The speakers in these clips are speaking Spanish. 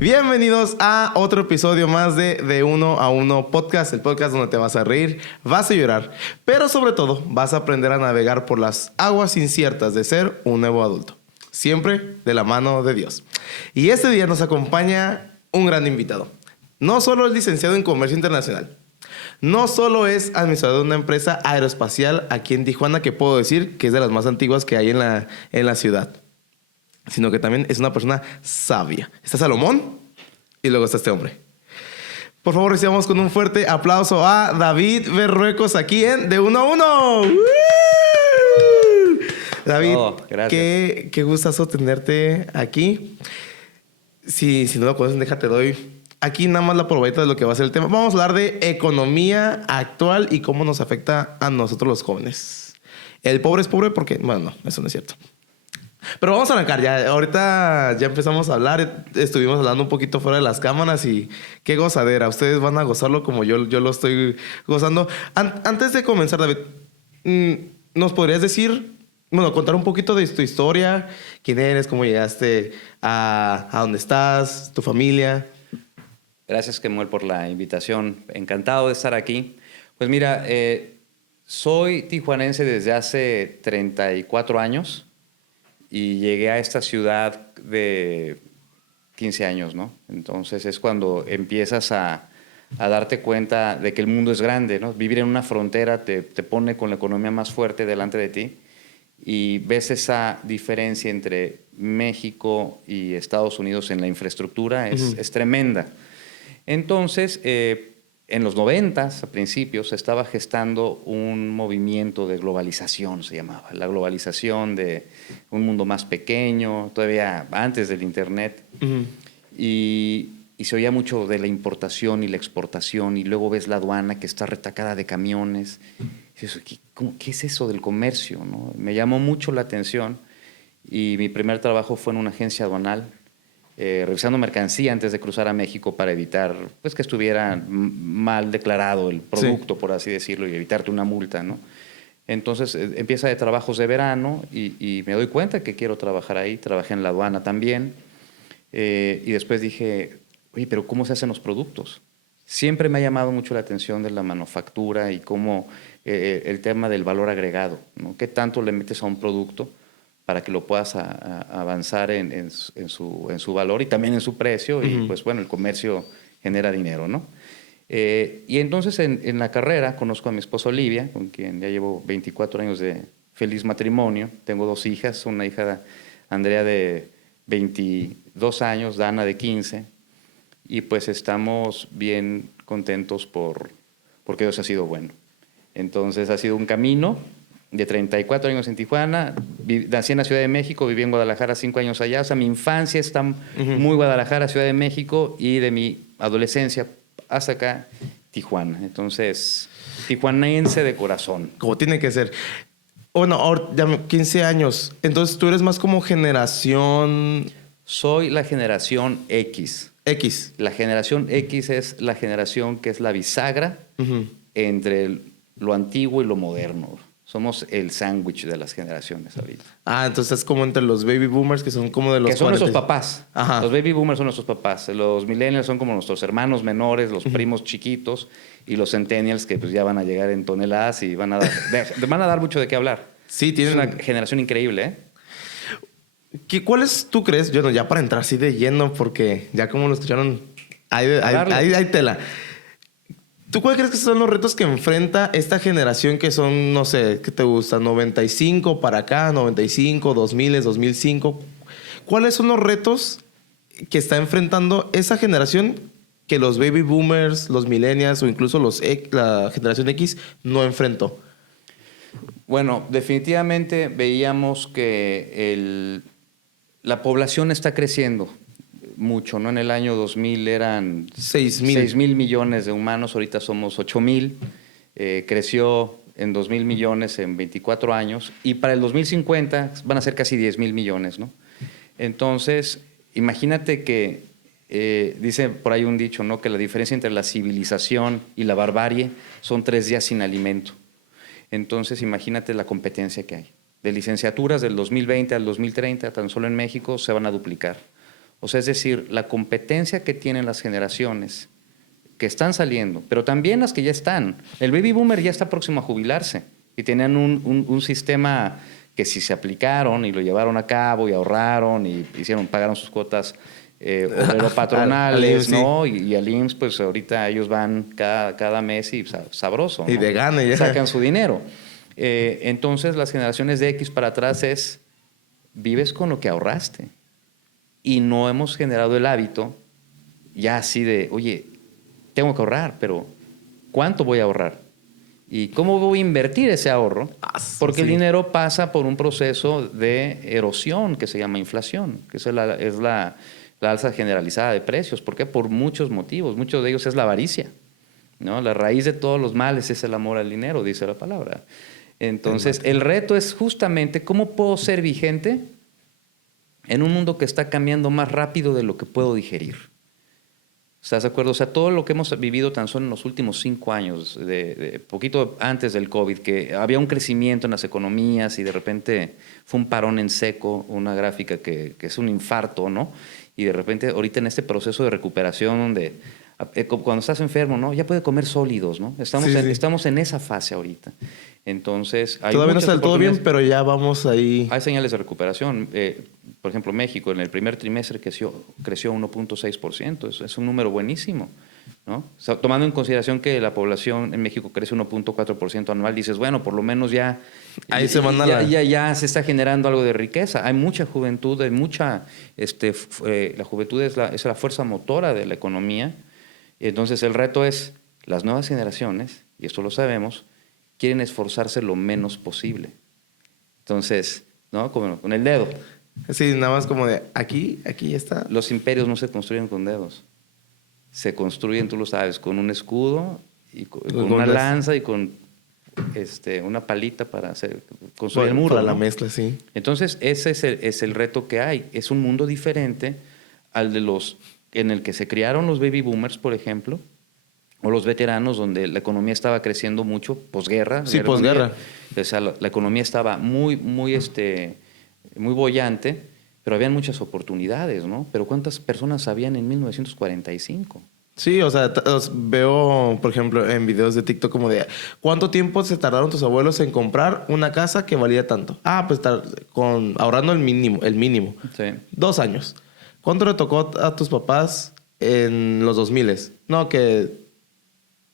Bienvenidos a otro episodio más de Uno a Uno Podcast, el podcast donde te vas a reír, vas a llorar, pero sobre todo vas a aprender a navegar por las aguas inciertas de ser un nuevo adulto, siempre de la mano de Dios. Y este día nos acompaña un gran invitado. No solo es licenciado en Comercio Internacional, no solo es administrador de una empresa aeroespacial aquí en Tijuana, que puedo decir que es de las más antiguas que hay en la ciudad, sino que también es una persona sabia. Está Salomón y luego está este hombre. Por favor, recibamos con un fuerte aplauso a David Berruecos aquí en De Uno a Uno. David, qué gustazo tenerte aquí. Si no lo conoces, déjate doy aquí nada más la probadita de lo que va a ser el tema. Vamos a hablar de economía actual y cómo nos afecta a nosotros los jóvenes. El pobre es pobre porque, bueno, no, eso no es cierto. Pero vamos a arrancar ya. Ahorita ya empezamos a hablar. Estuvimos hablando un poquito fuera de las cámaras y qué gozadera. Ustedes van a gozarlo como yo lo estoy gozando. Antes de comenzar, David, ¿nos podrías decir, contar un poquito de tu historia? ¿Quién eres? ¿Cómo llegaste a dónde estás? ¿Tu familia? Gracias, Kemuel, por la invitación. Encantado de estar aquí. Pues mira, soy tijuanense desde hace 34 años. Y llegué a esta ciudad de 15 años, ¿no? Entonces es cuando empiezas a darte cuenta de que el mundo es grande, ¿no? Vivir en una frontera te pone con la economía más fuerte delante de ti y ves esa diferencia entre México y Estados Unidos en la infraestructura, es tremenda. Entonces, en los 90s, a principios, se estaba gestando un movimiento de globalización, se llamaba. La globalización de un mundo más pequeño, todavía antes del Internet. Y se oía mucho de la importación y la exportación, y luego ves la aduana que está retacada de camiones. Y dices, ¿qué es eso del comercio, no? Me llamó mucho la atención, y mi primer trabajo fue en una agencia aduanal, revisando mercancía antes de cruzar a México para evitar pues, que estuviera mal declarado el producto, sí, por así decirlo, y evitarte una multa, ¿no? Entonces empieza de trabajos de verano y me doy cuenta que quiero trabajar ahí. Trabajé en la aduana también, y después dije, oye, pero ¿cómo se hacen los productos? Siempre me ha llamado mucho la atención de la manufactura y cómo el tema del valor agregado, ¿no? ¿Qué tanto le metes a un producto para que lo puedas avanzar en su valor y también en su precio? Y pues bueno, el comercio genera dinero, ¿no? Y entonces en la carrera conozco a mi esposa Olivia, con quien ya llevo 24 años de feliz matrimonio. Tengo 2 hijas, una hija, Andrea, de 22 años, Dana, de 15. Y pues estamos bien contentos porque Dios ha sido bueno. Entonces ha sido un camino de 34 años en Tijuana. Nací en la Ciudad de México, viví en Guadalajara 5 años allá. O sea, mi infancia está muy Guadalajara, Ciudad de México, y de mi adolescencia hasta acá, Tijuana. Entonces, tijuanense de corazón. Como tiene que ser. Bueno, ahora ya 15 años. Entonces, ¿tú eres más como generación...? Soy la generación X. X. La generación X es la generación que es la bisagra entre lo antiguo y lo moderno. Somos el sándwich de las generaciones ahorita. Ah, entonces es como entre los baby boomers, que son como de los... Que son 40. Nuestros papás. Ajá. Los baby boomers son nuestros papás. Los millennials son como nuestros hermanos menores, los primos chiquitos. Y los centennials, que pues ya van a llegar en toneladas y van a dar mucho de qué hablar. Sí, tienen... Es una generación increíble, ¿eh? ¿Cuáles tú crees? Bueno, ya para entrar así de lleno, porque ya como lo escucharon, hay tela. ¿Tú cuáles crees que son los retos que enfrenta esta generación que son, no sé, qué te gusta, 95 para acá, 95, 2000, 2005? ¿Cuáles son los retos que está enfrentando esa generación que los baby boomers, los millennials o incluso la generación X no enfrentó? Bueno, definitivamente veíamos que la población está creciendo mucho, ¿no? En el año 2000 eran 6,000 millones de humanos, ahorita somos 8,000. Creció en 2,000 millones en 24 años, y para el 2050 van a ser casi 10,000 millones, ¿no? Entonces, imagínate que, dice por ahí un dicho, ¿no? Que la diferencia entre la civilización y la barbarie son 3 días sin alimento. Entonces, imagínate la competencia que hay. De licenciaturas del 2020 al 2030, tan solo en México, se van a duplicar. O sea, es decir, la competencia que tienen las generaciones que están saliendo, pero también las que ya están. El baby boomer ya está próximo a jubilarse y tenían un sistema que si se aplicaron y lo llevaron a cabo y ahorraron y pagaron sus cuotas obrero-patronales, ¿no? Y al IMSS, pues ahorita ellos van cada mes y sabroso, ¿no? Y de gana ya. Sacan su dinero. Entonces, las generaciones de X para atrás vives con lo que ahorraste. Y no hemos generado el hábito ya así de, oye, tengo que ahorrar, pero ¿cuánto voy a ahorrar? ¿Y cómo voy a invertir ese ahorro? Porque el dinero pasa por un proceso de erosión que se llama inflación, que es la alza generalizada de precios. ¿Por qué? Por muchos motivos. Muchos de ellos es la avaricia, ¿no? La raíz de todos los males es el amor al dinero, dice la palabra. Entonces, el reto es justamente cómo puedo ser vigente en un mundo que está cambiando más rápido de lo que puedo digerir. ¿Estás de acuerdo? O sea, todo lo que hemos vivido tan solo en los últimos 5 años, poquito antes del COVID, que había un crecimiento en las economías y de repente fue un parón en seco, una gráfica que es un infarto, ¿no? Y de repente ahorita en este proceso de recuperación donde cuando estás enfermo, ¿no? Ya puede comer sólidos, ¿no? Estamos en esa fase ahorita. Entonces, todavía no está del todo bien, pero ya vamos ahí. Hay señales de recuperación. Por ejemplo, México en el primer trimestre creció 1.6%. Es un número buenísimo, ¿no? O sea, tomando en consideración que la población en México crece 1.4% anual, dices, bueno, por lo menos ya se está generando algo de riqueza. Hay mucha juventud, hay mucha... la juventud es la fuerza motora de la economía. Entonces, el reto es, las nuevas generaciones, y esto lo sabemos, quieren esforzarse lo menos posible. Entonces, ¿no? Como con el dedo. Sí, nada más como de aquí ya está. Los imperios no se construyen con dedos. Se construyen, tú lo sabes, con un escudo y con una lanza y con una palita para construir el muro. Para ¿no? la mezcla, sí. Entonces, ese es el reto que hay. Es un mundo diferente al de en el que se criaron los baby boomers, por ejemplo, o los veteranos, donde la economía estaba creciendo mucho, posguerra. Sí, posguerra. O sea, la economía estaba muy boyante, pero habían muchas oportunidades, ¿no? Pero ¿cuántas personas habían en 1945? Sí, o sea, veo, por ejemplo, en videos de TikTok como de ¿cuánto tiempo se tardaron tus abuelos en comprar una casa que valía tanto? Ah, pues ahorrando el mínimo. Sí. 2 años. ¿Cuánto le tocó a tus papás en los 2000? No, que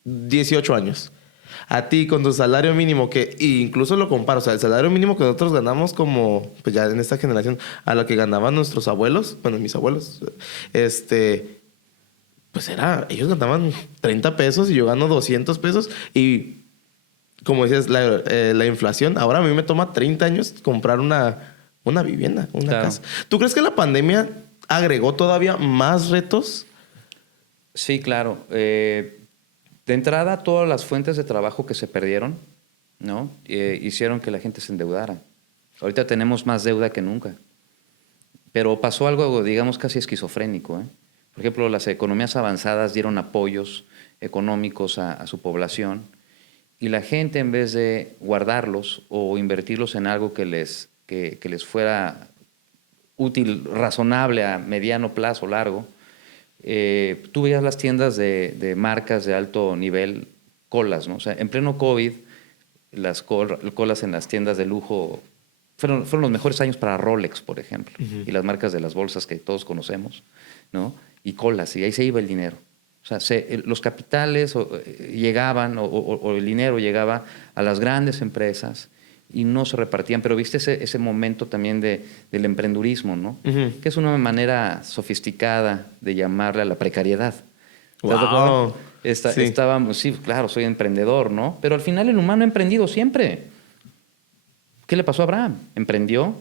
18 años. A ti con tu salario mínimo, que incluso lo comparo, o sea, el salario mínimo que nosotros ganamos como, pues ya en esta generación, a lo que ganaban nuestros abuelos, bueno, mis abuelos, pues ellos ganaban 30 pesos y yo gano 200 pesos y como decías, la inflación, ahora a mí me toma 30 años comprar una vivienda, una casa. ¿Tú crees que la pandemia agregó todavía más retos? Sí, claro. De entrada, todas las fuentes de trabajo que se perdieron, ¿no? Hicieron que la gente se endeudara. Ahorita tenemos más deuda que nunca. Pero pasó algo, digamos, casi esquizofrénico, ¿eh? Por ejemplo, las economías avanzadas dieron apoyos económicos a su población y la gente, en vez de guardarlos o invertirlos en algo que les fuera útil, razonable a mediano plazo, largo, tú veías las tiendas de marcas de alto nivel, colas, ¿no? O sea, en pleno COVID, las colas en las tiendas de lujo fueron los mejores años para Rolex, por ejemplo, y las marcas de las bolsas que todos conocemos, ¿no? Y colas, y ahí se iba el dinero. O sea, los capitales llegaban, o el dinero llegaba a las grandes empresas y no se repartían. Pero viste ese momento también del emprendurismo, ¿no? Que es una manera sofisticada de llamarle a la precariedad. ¡Wow! Sí, claro, soy emprendedor, ¿no? Pero al final el humano ha emprendido siempre. ¿Qué le pasó a Abraham? ¿Emprendió?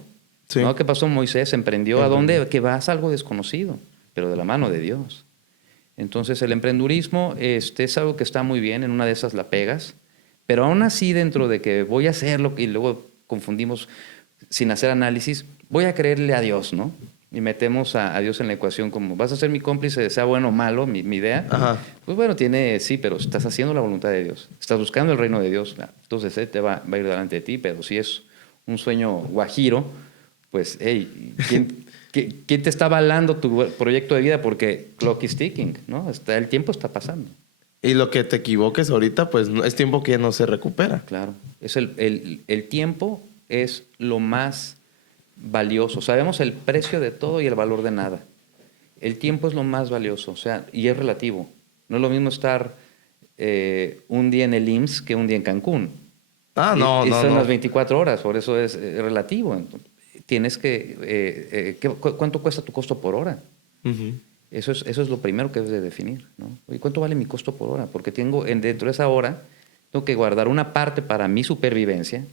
Sí. ¿No? ¿Qué pasó a Moisés? ¿Emprendió? ¿A dónde? Que vas a algo desconocido, pero de la mano de Dios. Entonces el emprendurismo es algo que está muy bien, en una de esas la pegas, pero aún así dentro de que voy a hacerlo y luego confundimos sin hacer análisis, voy a creerle a Dios, ¿no? Y metemos a Dios en la ecuación como, ¿vas a ser mi cómplice, sea bueno o malo, mi idea? Ajá. Pues bueno, sí, pero estás haciendo la voluntad de Dios, estás buscando el reino de Dios, entonces te va a ir delante de ti, pero si es un sueño guajiro, pues, hey, ¿Quién te está avalando tu proyecto de vida? Porque clock is ticking, ¿no? El tiempo está pasando. Y lo que te equivoques ahorita, pues es tiempo que no se recupera. Claro. El tiempo es lo más valioso. Sabemos el precio de todo y el valor de nada. El tiempo es lo más valioso, o sea, y es relativo. No es lo mismo estar un día en el IMSS que un día en Cancún. Y son las 24 horas, por eso es relativo. Entonces, tienes ¿cuánto cuesta tu costo por hora? Uh-huh. Eso es lo primero que debes de definir, ¿no? Oye, ¿cuánto vale mi costo por hora? Porque dentro de esa hora tengo que guardar una parte para mi supervivencia,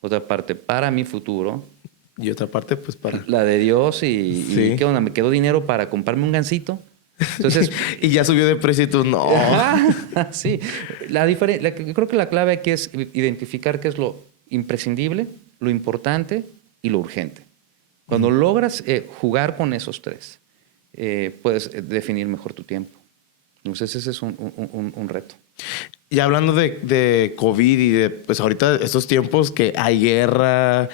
otra parte para mi futuro. Y otra parte, pues para... La de Dios y ¿qué onda? ¿Me quedó dinero para comprarme un gansito? Entonces... y ya subió de precio y tú, no. Sí. Creo que la clave aquí es identificar qué es lo imprescindible, lo importante y lo urgente. Cuando logras jugar con esos tres, puedes definir mejor tu tiempo. Entonces ese es un reto. Y hablando de COVID y de, pues ahorita estos tiempos que hay guerra,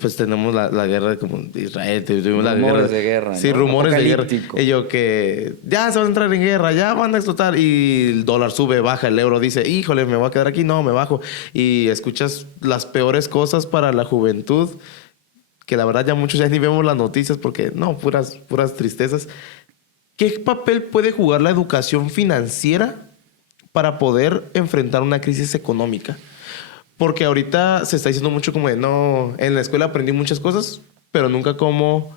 pues tenemos la guerra como de Israel, tuvimos la guerra. Rumores de guerra, sí, ¿no? rumores de guerra. Y yo que ya se van a entrar en guerra, ya van a explotar y el dólar sube, baja, el euro dice, híjole, me voy a quedar aquí, no, me bajo. Y escuchas las peores cosas para la juventud, que la verdad ya muchos ya ni vemos las noticias porque no, puras tristezas. ¿Qué papel puede jugar la educación financiera para poder enfrentar una crisis económica? Porque ahorita se está diciendo mucho como de, no, en la escuela aprendí muchas cosas, pero nunca cómo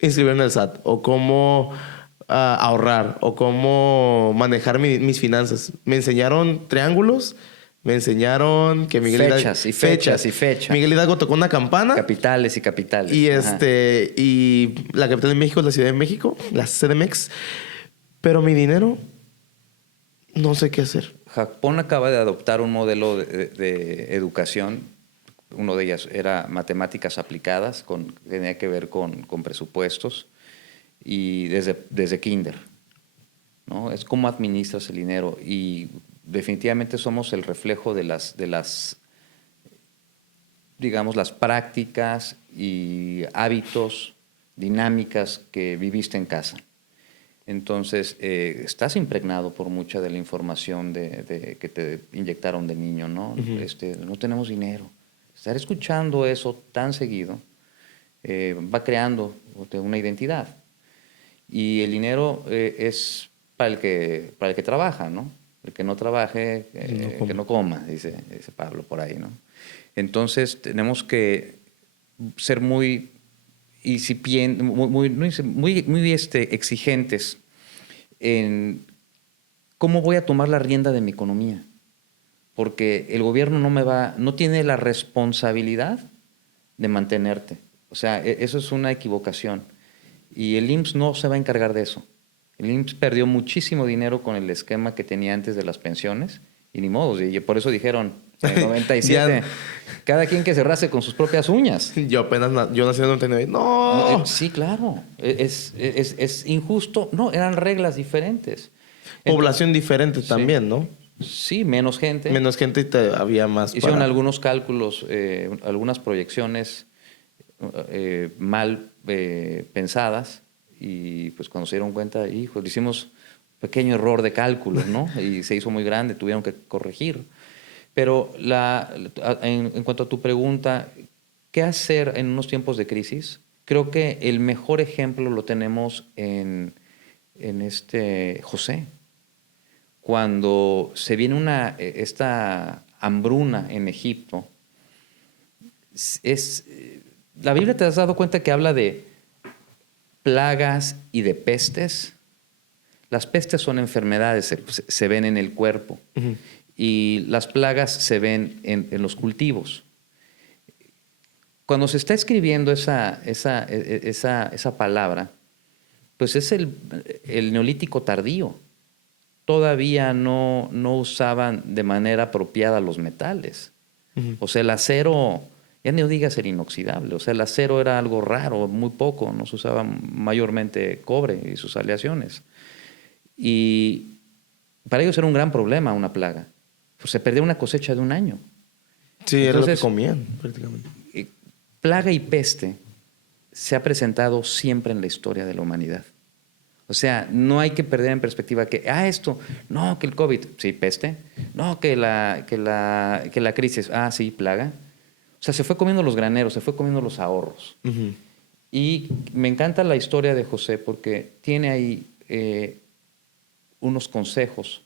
inscribirme en el SAT, o cómo ahorrar, o cómo manejar mis finanzas. Me enseñaron triángulos, me enseñaron que fechas. Miguel Hidalgo tocó una campana. Capitales y capitales. Y, y la capital de México es la Ciudad de México, la CDMX. Pero mi dinero, no sé qué hacer. Japón acaba de adoptar un modelo de educación. Uno de ellas era matemáticas aplicadas, tenía que ver con presupuestos, y desde kinder, ¿no? Es cómo administras el dinero, y definitivamente somos el reflejo de las digamos, las prácticas y hábitos, dinámicas que viviste en casa. Entonces, estás impregnado por mucha de la información que te inyectaron de niño, ¿no? Uh-huh. No tenemos dinero. Estar escuchando eso tan seguido va creando una identidad. Y el dinero es para el que trabaja, ¿no? El que no trabaje, que no coma, dice Pablo por ahí, ¿no? Entonces, tenemos que ser muy exigentes en cómo voy a tomar la rienda de mi economía, porque el gobierno no tiene la responsabilidad de mantenerte. O sea, eso es una equivocación, y el IMSS no se va a encargar de eso. El IMSS perdió muchísimo dinero con el esquema que tenía antes de las pensiones, y ni modo, y por eso dijeron en el 97, cada quien que se race con sus propias uñas. Yo nací en el 99. ¡No! Sí, claro. Es injusto. No, eran reglas diferentes. Población diferente también, sí. ¿no? Sí, menos gente. Menos gente y había más. Hicieron algunos cálculos, algunas proyecciones mal pensadas, y pues cuando se dieron cuenta, hijos, hicimos un pequeño error de cálculo, ¿no? Y se hizo muy grande, tuvieron que corregir. Pero en cuanto a tu pregunta, ¿qué hacer en unos tiempos de crisis? Creo que el mejor ejemplo lo tenemos en José. Cuando se viene esta hambruna en Egipto, la Biblia, ¿te has dado cuenta que habla de plagas y de pestes? Las pestes son enfermedades, se ven en el cuerpo. Uh-huh. Y las plagas se ven en los cultivos. Cuando se está escribiendo esa palabra, pues es el neolítico tardío. Todavía no usaban de manera apropiada los metales. Uh-huh. O sea, el acero, ya no digas el inoxidable, o sea, el acero era algo raro, muy poco, no se usaba mayormente cobre y sus aleaciones. Y para ellos era un gran problema, una plaga. Pues se perdió una cosecha de un año. Sí, entonces, era lo que comían prácticamente. Plaga y peste se ha presentado siempre en la historia de la humanidad. O sea, no hay que perder en perspectiva que, esto, no, que el COVID, sí, peste, no, que la crisis, sí, plaga. O sea, se fue comiendo los graneros, se fue comiendo los ahorros. Uh-huh. Y me encanta la historia de José porque tiene ahí unos consejos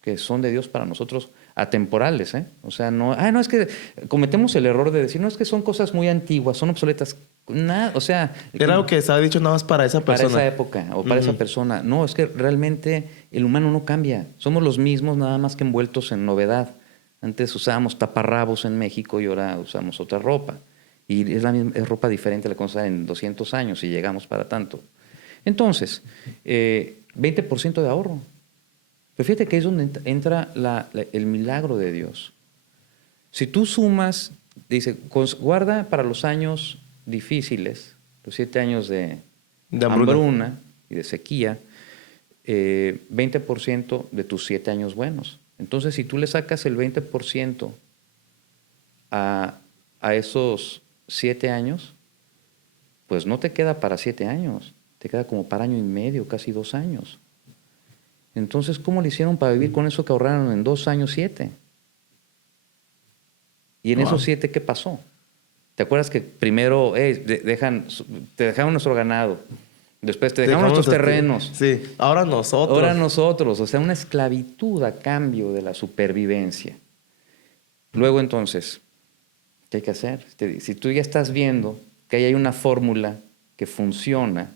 que son de Dios para nosotros atemporales, ¿eh? O sea, no, es que cometemos el error de decir, no, es que son cosas muy antiguas, son obsoletas. Nada, o sea... Era algo que estaba dicho nada más para esa persona. Para esa época o para esa persona. No, es que realmente el humano no cambia. Somos los mismos, nada más que envueltos en novedad. Antes usábamos taparrabos en México y ahora usamos otra ropa. Y es la misma, es ropa diferente a la que vamos a usar en 200 años y llegamos para tanto. Entonces, 20% de ahorro. Pero fíjate que es donde entra el milagro de Dios. Si tú sumas, dice, guarda para los años difíciles, los 7 años de hambruna y de sequía, 20% de tus 7 años buenos. Entonces, si tú le sacas el 20% a esos 7 años, pues no te queda para 7 años, te queda como para año y medio, casi 2 años. Entonces, ¿cómo le hicieron para vivir con eso que ahorraron en 2 años 7? Y en esos 7, ¿qué pasó? ¿Te acuerdas que primero te dejaron nuestro ganado? Después te dejaron nuestros terrenos. Sí, ahora nosotros. O sea, una esclavitud a cambio de la supervivencia. Luego entonces, ¿qué hay que hacer? Si tú ya estás viendo que ahí hay una fórmula que funciona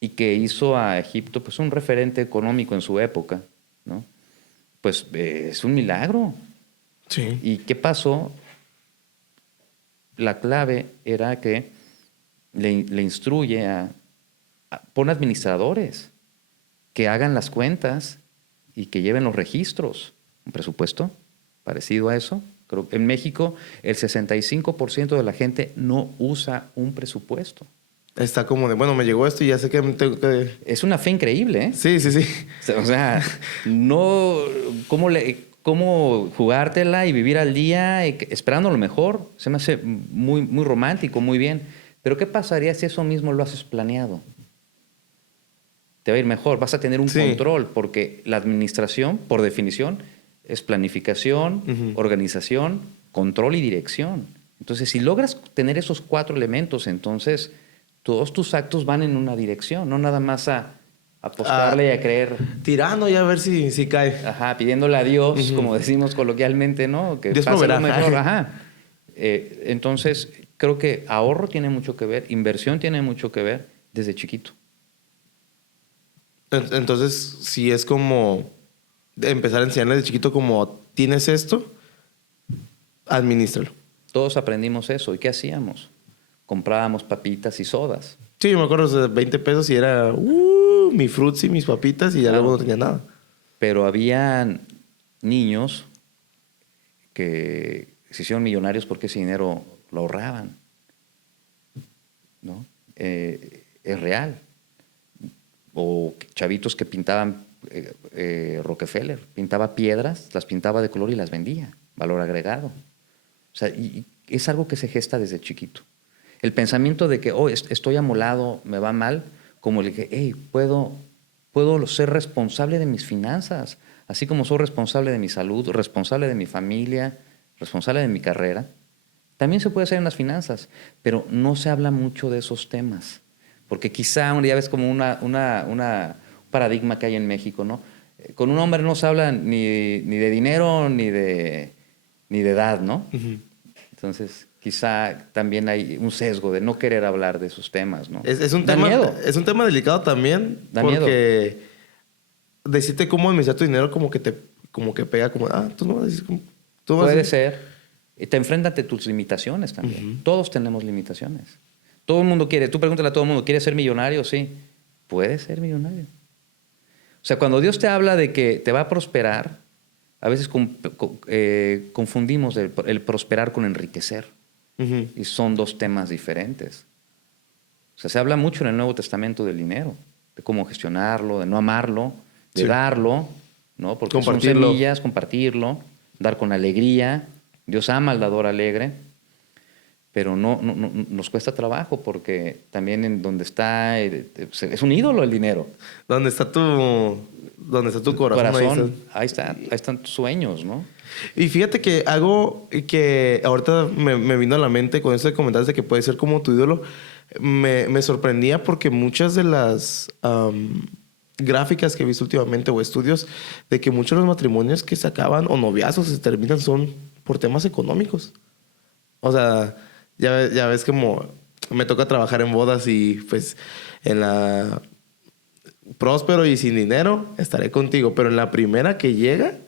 y que hizo a Egipto pues un referente económico en su época, ¿no? Pues es un milagro. Sí. ¿Y qué pasó? La clave era que le instruye pon administradores que hagan las cuentas y que lleven los registros. Un presupuesto parecido a eso. Creo que en México el 65% de la gente no usa un presupuesto. Está como de, bueno, me llegó esto y ya sé que tengo que... Es una fe increíble, ¿eh? Sí. O sea, no... ¿Cómo jugártela y vivir al día esperando lo mejor? Se me hace muy, muy romántico, muy bien. Pero ¿qué pasaría si eso mismo lo haces planeado? Te va a ir mejor, vas a tener un control, porque la administración, por definición, es planificación, organización, control y dirección. Entonces, si logras tener esos 4 elementos, entonces todos tus actos van en una dirección, no nada más a apostarle y a creer. Tirando y a ver si cae. Ajá, pidiéndole a Dios, como decimos coloquialmente, ¿no? Que Dios pase proveerá. lo mejor. Ajá. Entonces, creo que ahorro tiene mucho que ver, inversión tiene mucho que ver desde chiquito. Entonces, si es como empezar a enseñarle de chiquito como, ¿tienes esto? Administralo. Todos aprendimos eso. ¿Y qué hacíamos? Comprábamos papitas y sodas. Sí, yo me acuerdo de 20 pesos y era mi Fruitsy, mis papitas y ya luego no tenía nada. Pero había niños que se hicieron millonarios porque ese dinero lo ahorraban, ¿no? Es real. O chavitos que pintaban Rockefeller, pintaba piedras, las pintaba de color y las vendía, valor agregado. O sea, y es algo que se gesta desde chiquito. El pensamiento de que, estoy amolado, me va mal, como el que, puedo ser responsable de mis finanzas, así como soy responsable de mi salud, responsable de mi familia, responsable de mi carrera. También se puede hacer en las finanzas, pero no se habla mucho de esos temas. Porque quizá, ya ves como un paradigma que hay en México, ¿no? Con un hombre no se habla ni de dinero ni de edad, ¿no? Uh-huh. Entonces, quizá también hay un sesgo de no querer hablar de esos temas, ¿no? Es un da tema, miedo. Es un tema delicado también. Da porque miedo. Decirte cómo administrar tu dinero como que pega como, tú no vas a decir cómo. Puede ser. Y te enfrentas ante tus limitaciones también. Uh-huh. Todos tenemos limitaciones. Todo el mundo quiere, tú pregúntale a todo el mundo, ¿quieres ser millonario? Sí. Puedes ser millonario. O sea, cuando Dios te habla de que te va a prosperar, a veces confundimos el prosperar con enriquecer. Uh-huh. Y son 2 temas diferentes. O sea, se habla mucho en el Nuevo Testamento del dinero, de cómo gestionarlo, de no amarlo, de darlo, ¿no? Porque son semillas, compartirlo, dar con alegría. Dios ama al dador alegre. pero no, nos cuesta trabajo porque también en donde está, es un ídolo el dinero. ¿Dónde está tu corazón? Ahí están tus sueños, ¿no? Y fíjate que algo que ahorita me vino a la mente con eso de comentarios de que puede ser como tu ídolo, me sorprendía porque muchas de las gráficas que he visto últimamente o estudios de que muchos de los matrimonios que se acaban o noviazos se terminan son por temas económicos. O sea, ya ves como me toca trabajar en bodas y pues en la próspero y sin dinero estaré contigo, pero en la primera que llega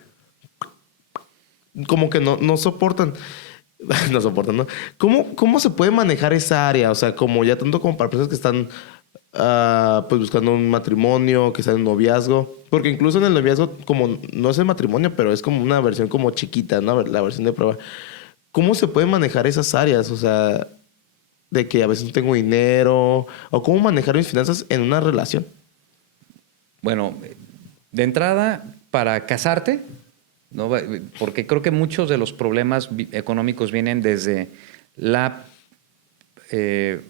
como que no soportan. No soportan, ¿no? ¿Cómo se puede manejar esa área? O sea, como ya tanto como para personas que están pues buscando un matrimonio, que están en un noviazgo. Porque incluso en el noviazgo, como no es el matrimonio, pero es como una versión como chiquita, ¿no? La versión de prueba. ¿Cómo se puede manejar esas áreas? O sea, de que a veces no tengo dinero. O cómo manejar mis finanzas en una relación. Bueno, de entrada, para casarte, ¿no? Porque creo que muchos de los problemas económicos vienen desde la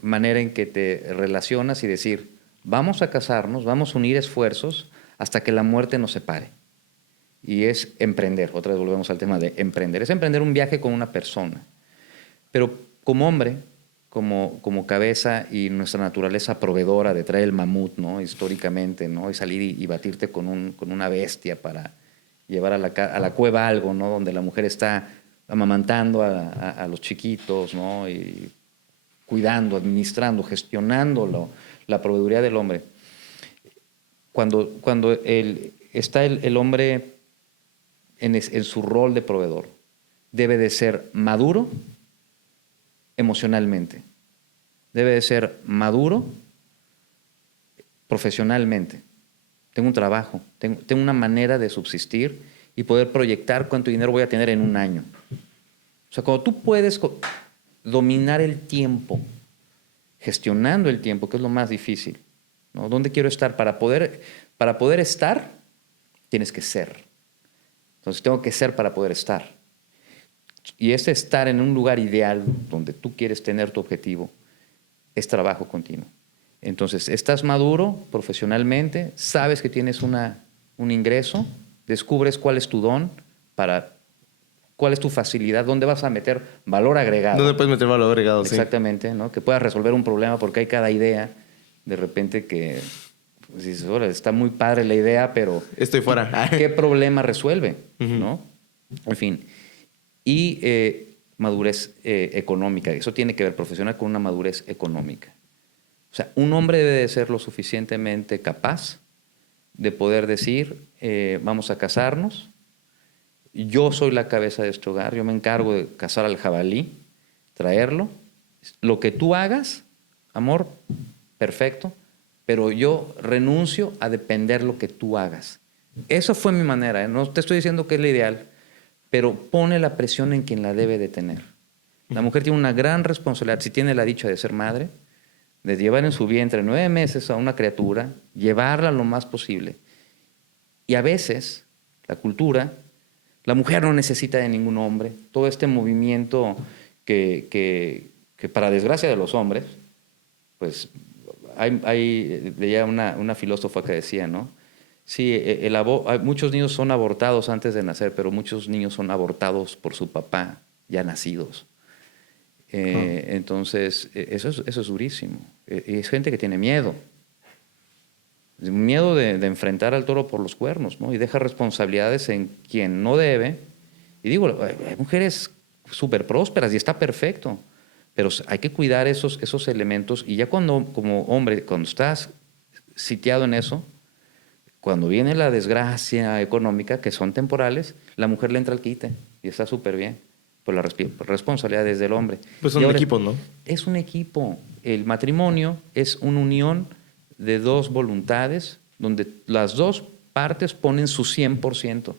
manera en que te relacionas y decir, vamos a casarnos, vamos a unir esfuerzos hasta que la muerte nos separe. Y es emprender, otra vez volvemos al tema de emprender, es emprender un viaje con una persona. Pero como hombre, como cabeza y nuestra naturaleza proveedora de traer el mamut, ¿no? Históricamente, ¿no? Y salir y batirte con una bestia para llevar a la cueva algo, ¿no? Donde la mujer está amamantando a los chiquitos, ¿no? Y cuidando, administrando, gestionando la proveeduría del hombre. Cuando está el hombre en su rol de proveedor, debe de ser maduro emocionalmente, debe de ser maduro profesionalmente. Tengo un trabajo, tengo una manera de subsistir y poder proyectar cuánto dinero voy a tener en un año. O sea, cuando tú puedes dominar el tiempo, gestionando el tiempo, que es lo más difícil, ¿no? ¿Dónde quiero estar? Para poder estar, tienes que ser. Entonces, tengo que ser para poder estar. Y ese estar en un lugar ideal donde tú quieres tener tu objetivo es trabajo continuo. Entonces, estás maduro profesionalmente, sabes que tienes un ingreso, descubres cuál es tu don, cuál es tu facilidad, dónde vas a meter valor agregado. ¿Dónde puedes meter valor agregado? Exactamente, ¿no? Que puedas resolver un problema porque hay cada idea de repente que pues dices, órale, está muy padre la idea, pero estoy fuera. ¿Qué problema resuelve? ¿No? En fin. Y madurez económica. Eso tiene que ver profesional con una madurez económica. O sea, un hombre debe de ser lo suficientemente capaz de poder decir, vamos a casarnos, yo soy la cabeza de este hogar, yo me encargo de cazar al jabalí, traerlo, lo que tú hagas, amor, perfecto, pero yo renuncio a depender lo que tú hagas. Eso fue mi manera, ¿eh? No te estoy diciendo que es la ideal, pero pone la presión en quien la debe de tener. La mujer tiene una gran responsabilidad, si tiene la dicha de ser madre, de llevar en su vientre 9 meses a una criatura, llevarla lo más posible. Y a veces, la cultura, la mujer no necesita de ningún hombre. Todo este movimiento que para desgracia de los hombres, pues leía una filósofa que decía, ¿no? Sí, muchos niños son abortados antes de nacer, pero muchos niños son abortados por su papá ya nacidos. Entonces, eso es durísimo. Es gente que tiene miedo. Miedo de enfrentar al toro por los cuernos, ¿no? Y deja responsabilidades en quien no debe. Y digo, hay mujeres súper prósperas y está perfecto, pero hay que cuidar esos elementos. Y ya como hombre, cuando estás sitiado en eso, cuando viene la desgracia económica, que son temporales, la mujer le entra al quite y está súper bien. Pues la responsabilidad es del hombre. Pues son un equipo, ¿no? Es un equipo. El matrimonio es una unión de dos voluntades donde las dos partes ponen su 100%.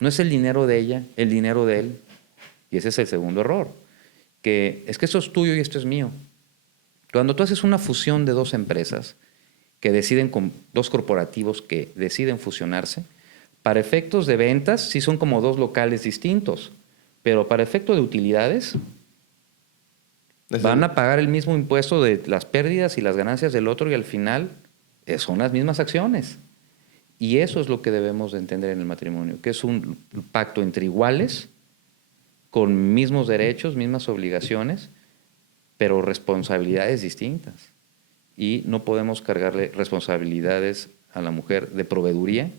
No es el dinero de ella, el dinero de él. Y ese es el segundo error. Que es que esto es tuyo y esto es mío. Cuando tú haces una fusión de dos empresas que deciden, con dos corporativos que deciden fusionarse, para efectos de ventas sí son como dos locales distintos, pero para efecto de utilidades, Van a pagar el mismo impuesto de las pérdidas y las ganancias del otro y al final son las mismas acciones. Y eso es lo que debemos de entender en el matrimonio, que es un pacto entre iguales, con mismos derechos, mismas obligaciones, pero responsabilidades distintas. Y no podemos cargarle responsabilidades a la mujer de proveeduría,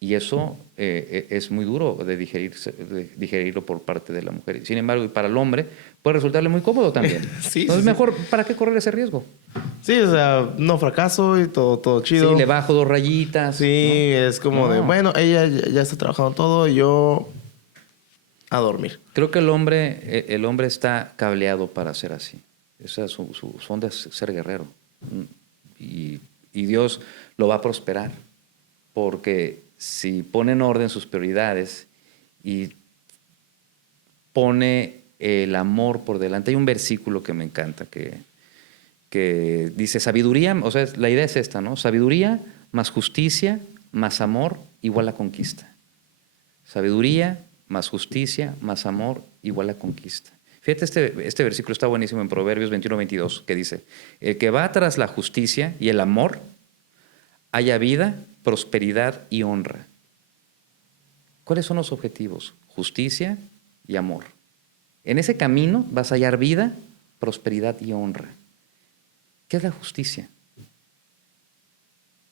y eso es muy duro de digerirlo por parte de la mujer. Sin embargo, y para el hombre puede resultarle muy cómodo también. Sí, Entonces, sí, mejor, ¿para qué correr ese riesgo? Sí, o sea, no fracaso y todo chido. Sí, le bajo 2 rayitas. Sí, ¿no? es como de, No. bueno, ella ya está trabajando todo y yo a dormir. Creo que el hombre está cableado para ser así. Esa es su onda, es ser guerrero. Y Dios lo va a prosperar. Porque si pone en orden sus prioridades y pone el amor por delante. Hay un versículo que me encanta que dice sabiduría, o sea, la idea es esta, ¿no? Sabiduría más justicia más amor igual a conquista. Sabiduría más justicia más amor igual a conquista. Fíjate, este versículo está buenísimo en Proverbios 21-22, que dice, el que va tras la justicia y el amor, haya vida, prosperidad y honra. ¿Cuáles son los objetivos? Justicia y amor. En ese camino vas a hallar vida, prosperidad y honra. ¿Qué es la justicia?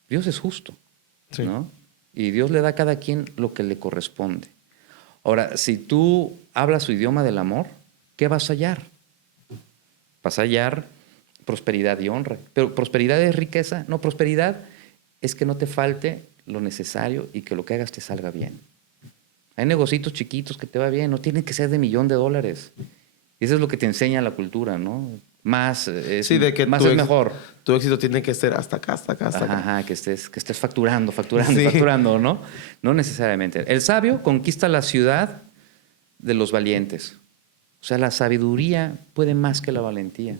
Dios es justo, Sí. ¿no? Y Dios le da a cada quien lo que le corresponde. Ahora, si tú hablas su idioma del amor, ¿qué vas a hallar? Vas a hallar prosperidad y honra. Pero prosperidad es riqueza. No, prosperidad es que no te falte lo necesario y que lo que hagas te salga bien. Hay negocios chiquitos que te va bien, no tienen que ser de $1,000,000. Y eso es lo que te enseña la cultura, ¿no? Más es, Sí, de que más es mejor. Tu éxito tiene que ser hasta acá, hasta acá, hasta acá. Ajá, que estés facturando, Sí. facturando, ¿no? No necesariamente. El sabio conquista la ciudad de los valientes. O sea, la sabiduría puede más que la valentía.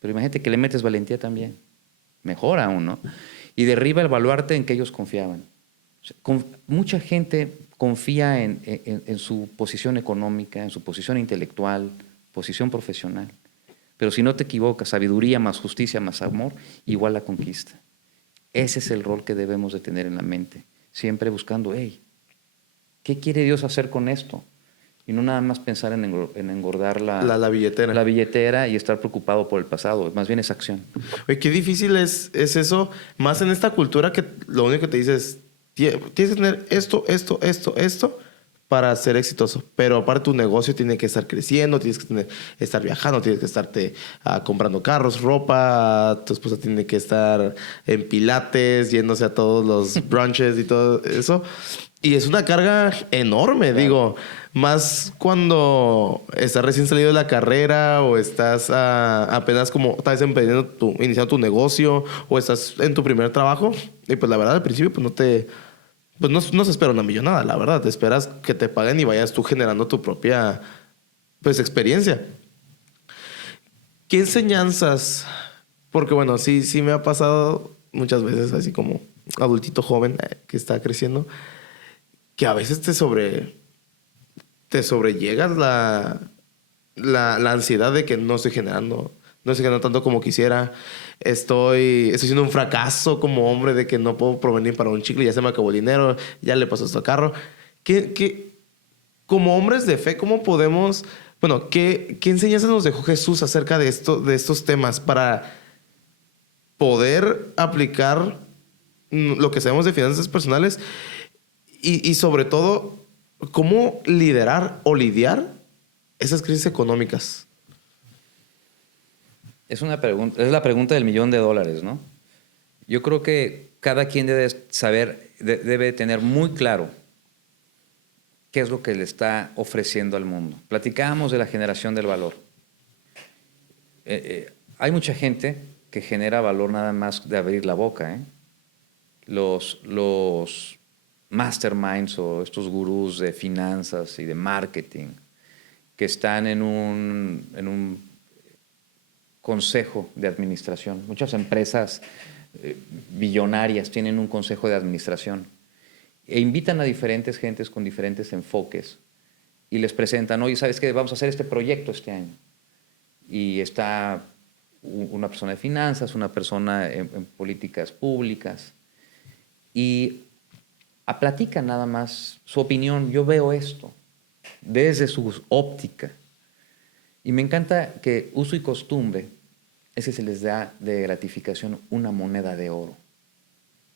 Pero imagínate que le metes valentía también. Mejor aún, ¿no? Y derriba el baluarte en que ellos confiaban. O sea, mucha gente confía en su posición económica, en su posición intelectual, posición profesional. Pero si no te equivocas, sabiduría más justicia más amor, igual la conquista. Ese es el rol que debemos de tener en la mente. Siempre buscando, hey, ¿qué quiere Dios hacer con esto? Y no nada más pensar en engordar La billetera. la billetera y estar preocupado por el pasado. Más bien es acción. Oye, qué difícil es eso, más en esta cultura que lo único que te dice es, tienes que tener esto para ser exitoso. Pero aparte tu negocio tiene que estar creciendo, tienes que estar viajando, tienes que estarte comprando carros, ropa, tu esposa tiene que estar en pilates, yéndose a todos los brunches y todo eso. Y es una carga enorme, claro. Digo, más cuando estás recién salido de la carrera o estás apenas como tal vez iniciando tu negocio o estás en tu primer trabajo. Y pues la verdad al principio pues no se espera una millonada, la verdad. Te esperas que te paguen y vayas tú generando tu propia pues experiencia. ¿Qué enseñanzas? Porque bueno, sí me ha pasado muchas veces así como adultito joven que está creciendo, que a veces te sobrellegas la ansiedad de que no estoy generando tanto como quisiera. Estoy siendo un fracaso como hombre de que no puedo provenir para un chicle, ya se me acabó el dinero, ya le pasó esto al carro. Como hombres de fe, ¿cómo podemos... Bueno, ¿qué enseñanzas nos dejó Jesús acerca de estos temas para poder aplicar lo que sabemos de finanzas personales y sobre todo, cómo liderar o lidiar esas crisis económicas? Es la pregunta del $1,000,000, ¿no? Yo creo que cada quien debe saber, debe tener muy claro qué es lo que le está ofreciendo al mundo. Platicábamos de la generación del valor. Hay mucha gente que genera valor nada más de abrir la boca, ¿eh? Los masterminds o estos gurús de finanzas y de marketing que están en un consejo de administración. Muchas empresas billonarias tienen un consejo de administración e invitan a diferentes gentes con diferentes enfoques y les presentan, oye, ¿sabes qué? Vamos a hacer este proyecto este año. y está una persona de finanzas, una persona en políticas públicas, y platican nada más su opinión. Yo veo esto desde su óptica. Y me encanta que uso y costumbre es que se les da de gratificación una moneda de oro.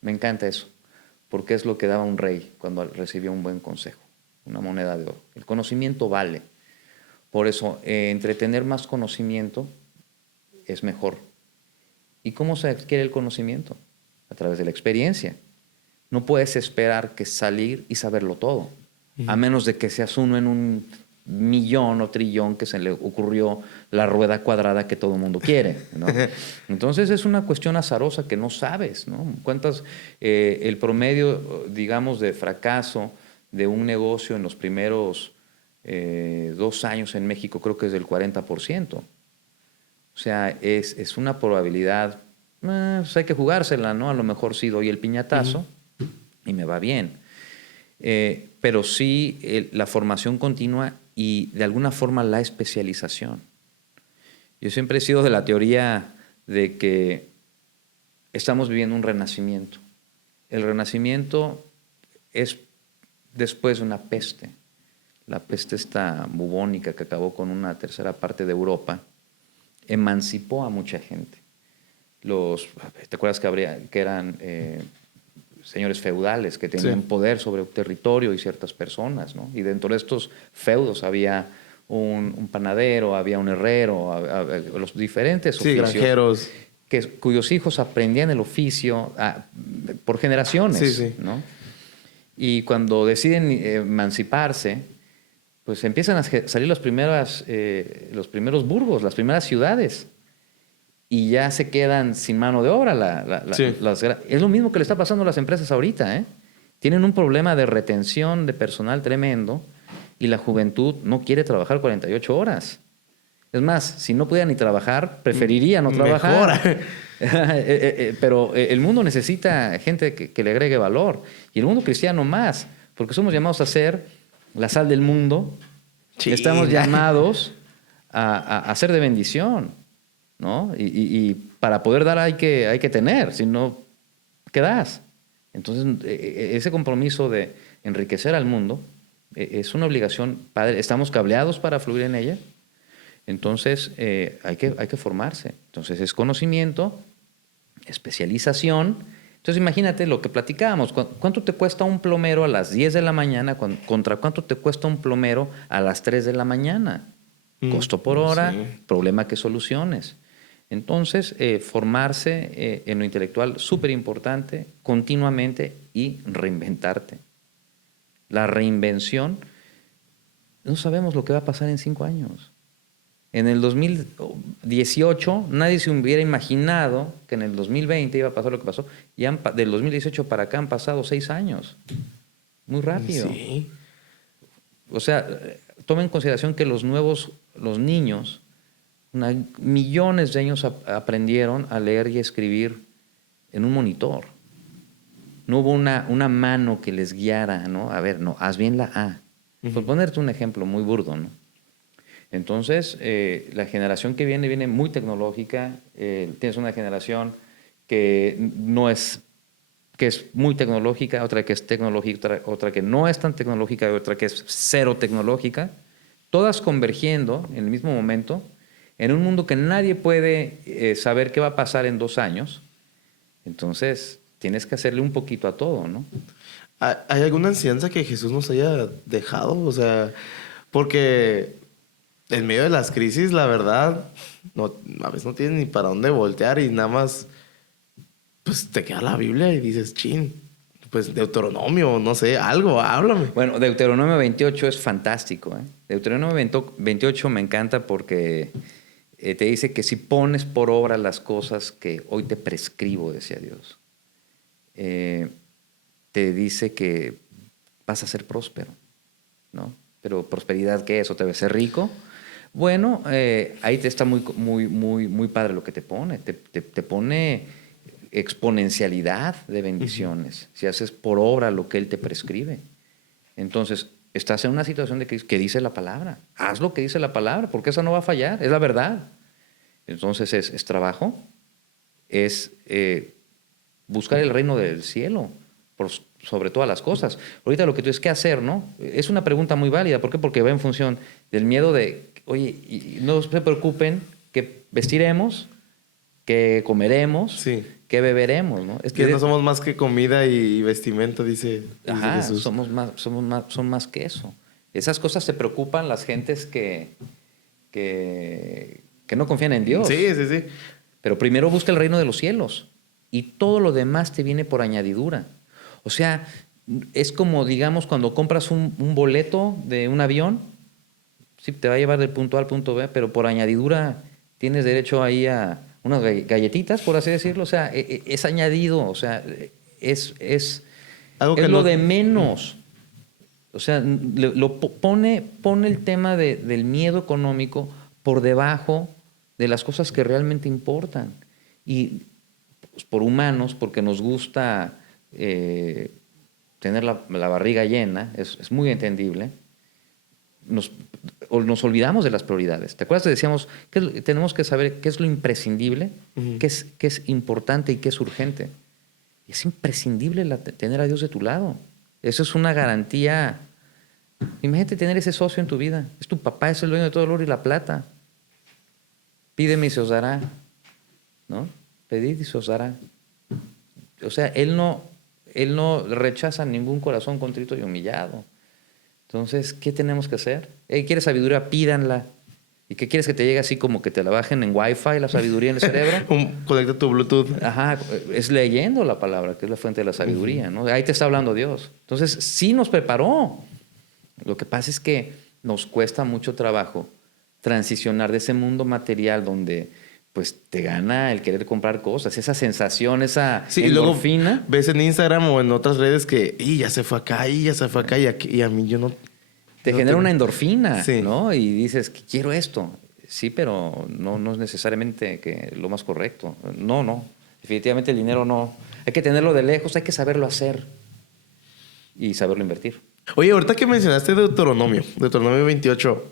Me encanta eso, porque es lo que daba un rey cuando recibía un buen consejo, una moneda de oro. El conocimiento vale. Por eso, entre tener más conocimiento es mejor. ¿Y cómo se adquiere el conocimiento? A través de la experiencia. No puedes esperar que salir y saberlo todo, a menos de que seas uno en un millón o trillón que se le ocurrió la rueda cuadrada que todo el mundo quiere, ¿no? Entonces es una cuestión azarosa que no sabes, ¿no? ¿Cuántas, el promedio, digamos, de fracaso de un negocio en los primeros 2 años en México creo que es del 40%? O sea, es una probabilidad, pues hay que jugársela, ¿no? A lo mejor sí doy el piñatazo y me va bien. Pero sí la formación continua y de alguna forma la especialización. Yo siempre he sido de la teoría de que estamos viviendo un renacimiento. El renacimiento es después de una peste. La peste esta bubónica que acabó con una tercera parte de Europa, emancipó a mucha gente. ¿Te acuerdas que eran señores feudales que tenían poder sobre un territorio y ciertas personas, ¿no? Y dentro de estos feudos había un panadero, había un herrero, los diferentes oficios. Granjeros. Cuyos hijos aprendían el oficio por generaciones, ¿no? Y cuando deciden emanciparse, pues empiezan a salir los primeros burgos, las primeras ciudades. Y ya se quedan sin mano de obra. Es lo mismo que le está pasando a las empresas ahorita, ¿eh? Tienen un problema de retención de personal tremendo y la juventud no quiere trabajar 48 horas. Es más, si no pudiera ni trabajar, preferiría no trabajar. Pero el mundo necesita gente que le agregue valor. Y el mundo cristiano más, porque somos llamados a ser la sal del mundo. Sí. Estamos llamados a ser de bendición, ¿no? Y para poder dar hay que tener, si no, ¿qué das? Entonces, ese compromiso de enriquecer al mundo es una obligación padre. Estamos cableados para fluir en ella. Entonces, hay que formarse. Entonces, es conocimiento, especialización. Entonces, imagínate lo que platicábamos. ¿Cuánto te cuesta un plomero a las 10 de la mañana contra cuánto te cuesta un plomero a las 3 de la mañana? Costo por hora, problema que soluciones. Entonces, formarse en lo intelectual, súper importante, continuamente, y reinventarte. La reinvención, no sabemos lo que va a pasar en 5 años. En el 2018 nadie se hubiera imaginado que en el 2020 iba a pasar lo que pasó. Y del 2018 para acá han pasado 6 años. Muy rápido. Sí. O sea, toma en consideración que los niños, millones de años aprendieron a leer y escribir en un monitor. No hubo una mano que les guiara, ¿no? A ver, no, haz bien la A. Por ponerte un ejemplo muy burdo, ¿no? Entonces, la generación que viene muy tecnológica. Tienes una generación que es muy tecnológica, otra que es tecnológica, otra que no es tan tecnológica, y otra que es cero tecnológica, todas convergiendo en el mismo momento en un mundo que nadie puede saber qué va a pasar en 2 años. Entonces, tienes que hacerle un poquito a todo, ¿no? ¿Hay alguna enseñanza que Jesús nos haya dejado? O sea, porque en medio de las crisis, la verdad, a veces no tienes ni para dónde voltear y nada más, pues te queda la Biblia y dices, chin, pues Deuteronomio, no sé, algo, háblame. Bueno, Deuteronomio 28 es fantástico, ¿eh? Deuteronomio 28 me encanta porque te dice que si pones por obra las cosas que hoy te prescribo, decía Dios, te dice que vas a ser próspero, ¿no? Pero prosperidad, ¿qué es? ¿O te ves ser rico? Bueno, ahí te está muy padre lo que te pone. Te pone exponencialidad de bendiciones. Si haces por obra lo que Él te prescribe. Entonces, estás en una situación de crisis que dice la palabra. Haz lo que dice la palabra, porque esa no va a fallar, es la verdad. Entonces es trabajo, es buscar el reino del cielo sobre todas las cosas. Ahorita lo que tú es qué hacer, ¿no? Es una pregunta muy válida. ¿Por qué? Porque va en función del miedo de, oye, y no se preocupen que vestiremos, que comeremos, Sí. que beberemos, ¿no? Es que no somos más que comida y vestimenta, dice Ajá, Jesús. son más que eso. Esas cosas se preocupan las gentes que no confían en Dios. Sí, sí, sí. Pero primero busca el reino de los cielos y todo lo demás te viene por añadidura. O sea, es como, digamos, cuando compras un boleto de un avión, sí, te va a llevar del punto A al punto B, pero por añadidura tienes derecho ahí a unas galletitas, por así decirlo. O sea, es añadido, o sea, es Algo que lo de menos. O sea, pone el tema del miedo económico por debajo de las cosas que realmente importan. Y pues, por humanos, porque nos gusta tener la barriga llena, es muy entendible, nos olvidamos de las prioridades. ¿Te acuerdas que decíamos que tenemos que saber qué es lo imprescindible, qué es importante y qué es urgente? Y es imprescindible tener a Dios de tu lado. Eso es una garantía. Imagínate tener ese socio en tu vida. Es tu papá, es el dueño de todo el oro y la plata. Pídeme y se os dará, ¿no? Pedid y se os dará. O sea, Él no rechaza ningún corazón contrito y humillado. Entonces, ¿qué tenemos que hacer? ¿Quieres sabiduría? Pídanla. ¿Y qué quieres que te llegue así como que te la bajen en Wi-Fi, la sabiduría en el cerebro? Conecta tu Bluetooth. Ajá, es leyendo la palabra, que es la fuente de la sabiduría, ¿no? Ahí te está hablando Dios. Entonces, sí nos preparó. Lo que pasa es que nos cuesta mucho trabajo transicionar de ese mundo material donde pues te gana el querer comprar cosas, esa sensación, esa endorfina. Y luego ves en Instagram o en otras redes que ya se fue acá, ya se fue acá, y a mí yo no... Te genera una endorfina, sí, ¿no? Y dices, quiero esto. Sí, pero no es necesariamente lo más correcto. No. Definitivamente el dinero no. Hay que tenerlo de lejos, hay que saberlo hacer y saberlo invertir. Oye, ahorita que mencionaste Deuteronomio 28,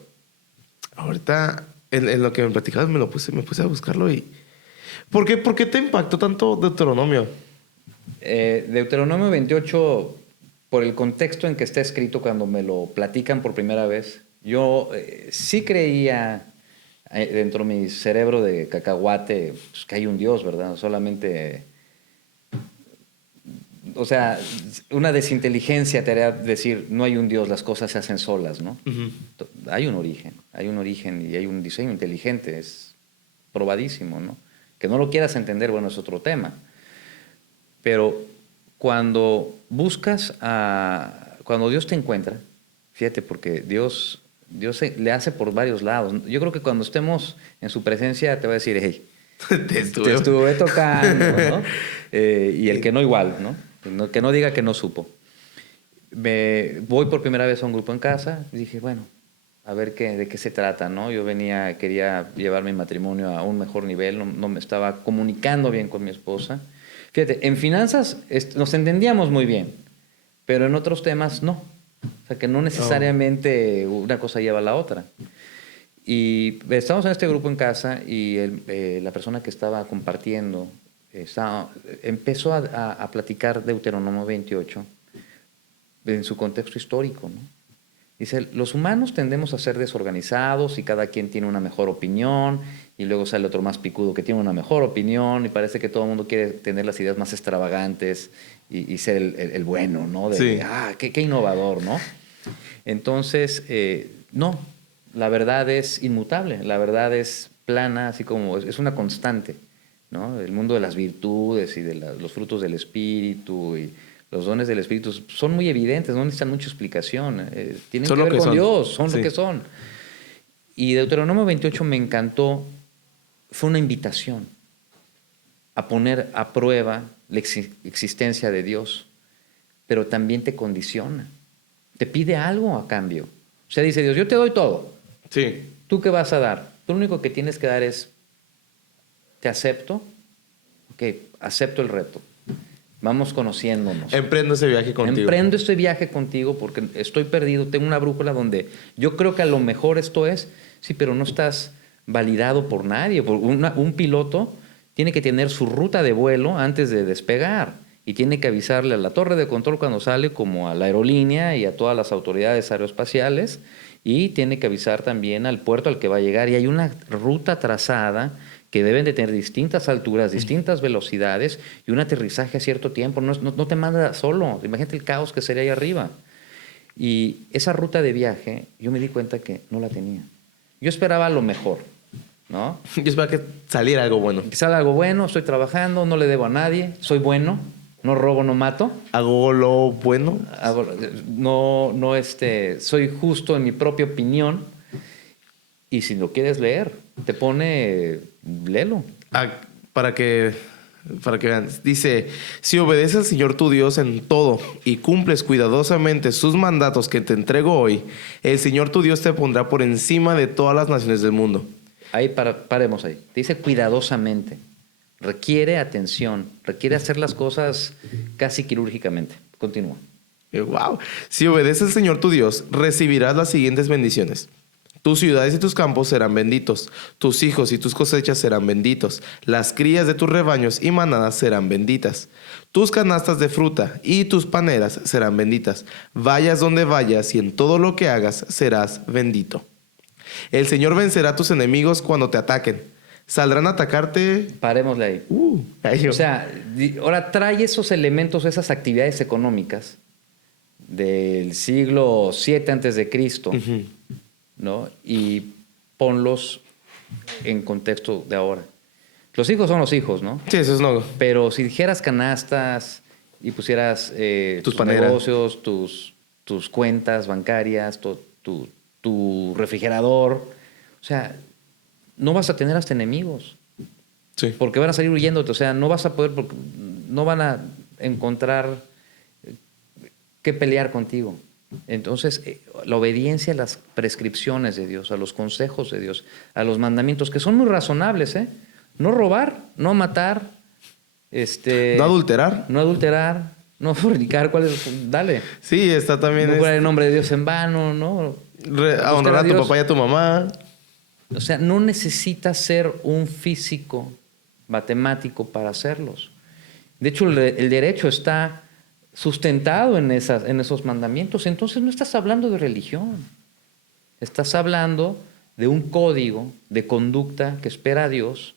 ahorita en lo que me platicabas me puse a buscarlo y... ¿Por qué te impactó tanto Deuteronomio? Deuteronomio 28, por el contexto en que está escrito cuando me lo platican por primera vez, yo sí creía dentro de mi cerebro de cacahuate pues, que hay un Dios, ¿verdad? Solamente... O sea, una desinteligencia te haría decir, no hay un Dios, las cosas se hacen solas, ¿no? Hay un origen y hay un diseño inteligente, es probadísimo, ¿no? Que no lo quieras entender, bueno, es otro tema. Pero cuando cuando Dios te encuentra, fíjate, porque Dios le hace por varios lados. Yo creo que cuando estemos en su presencia te va a decir, hey, te estuve tocando, ¿no? Y el que no igual, ¿no? Que no diga que no supo. Voy por primera vez a un grupo en casa y dije, bueno, a ver de qué se trata, ¿no? Yo quería llevar mi matrimonio a un mejor nivel, no me estaba comunicando bien con mi esposa. Fíjate, en finanzas nos entendíamos muy bien, pero en otros temas no. O sea, que no necesariamente una cosa lleva a la otra. Y estábamos en este grupo en casa y la persona que estaba compartiendo empezó a platicar Deuteronomio 28 en su contexto histórico, ¿no? Dice, los humanos tendemos a ser desorganizados y cada quien tiene una mejor opinión y luego sale otro más picudo que tiene una mejor opinión y parece que todo el mundo quiere tener las ideas más extravagantes y ser el bueno, ¿no? Sí. Qué innovador, ¿no? Entonces, no, la verdad es inmutable, la verdad es plana, así como es una constante, ¿no? El mundo de las virtudes y de los frutos del espíritu y los dones del espíritu son muy evidentes, no necesitan mucha explicación. Tienen que ver con Dios, son lo que son. Y Deuteronomio 28 me encantó, fue una invitación a poner a prueba la existencia de Dios, pero también te condiciona, te pide algo a cambio. O sea, dice Dios, yo te doy todo. Sí. ¿Tú qué vas a dar? Tú lo único que tienes que dar es, ¿te acepto? Ok, acepto el reto. Vamos conociéndonos. Emprendo ese viaje contigo. Emprendo este viaje contigo porque estoy perdido. Tengo una brújula donde yo creo que a lo mejor esto es, sí, pero no estás validado por nadie. Un piloto tiene que tener su ruta de vuelo antes de despegar y tiene que avisarle a la torre de control cuando sale, como a la aerolínea y a todas las autoridades aeroespaciales, y tiene que avisar también al puerto al que va a llegar. Y hay una ruta trazada que deben de tener distintas alturas, distintas velocidades y un aterrizaje a cierto tiempo. No te manda solo. Imagínate el caos que sería ahí arriba. Y esa ruta de viaje, yo me di cuenta que no la tenía. Yo esperaba lo mejor, ¿no? Yo esperaba que saliera algo bueno. Que salga algo bueno, estoy trabajando, no le debo a nadie, soy bueno, no robo, no mato. Hago lo bueno. Soy justo en mi propia opinión. Y si lo quieres leer, te pone, léelo. Para que vean. Dice, si obedeces al Señor tu Dios en todo y cumples cuidadosamente sus mandatos que te entrego hoy, el Señor tu Dios te pondrá por encima de todas las naciones del mundo. Ahí paremos ahí. Dice cuidadosamente. Requiere atención, requiere hacer las cosas casi quirúrgicamente. Continúa. Wow. Si obedeces al Señor tu Dios, recibirás las siguientes bendiciones. Tus ciudades y tus campos serán benditos, tus hijos y tus cosechas serán benditos, las crías de tus rebaños y manadas serán benditas, tus canastas de fruta y tus paneras serán benditas, vayas donde vayas y en todo lo que hagas serás bendito. El Señor vencerá a tus enemigos cuando te ataquen. Saldrán a atacarte. Parémosle ahí. O sea, ahora trae esos elementos, esas actividades económicas del siglo VII antes de Cristo, ¿no? Y ponlos en contexto de ahora. Los hijos son los hijos, ¿no? Sí, eso es no. Pero si dijeras canastas y pusieras tus negocios, tus cuentas bancarias, tu refrigerador, o sea, no vas a tener hasta enemigos. Sí. Porque van a salir huyéndote. O sea, no vas a poder, porque no van a encontrar qué pelear contigo. Entonces, la obediencia a las prescripciones de Dios, a los consejos de Dios, a los mandamientos, que son muy razonables, ¿eh? No robar, no matar, no adulterar. No adulterar, no fornicar, ¿cuál es? Dale. Sí, está también. No jurar el nombre de Dios en vano, ¿no? Honrar a tu papá y a tu mamá. O sea, no necesitas ser un físico matemático para hacerlos. De hecho, el derecho está sustentado en esos mandamientos. Entonces no estás hablando de religión. Estás hablando de un código de conducta que espera a Dios.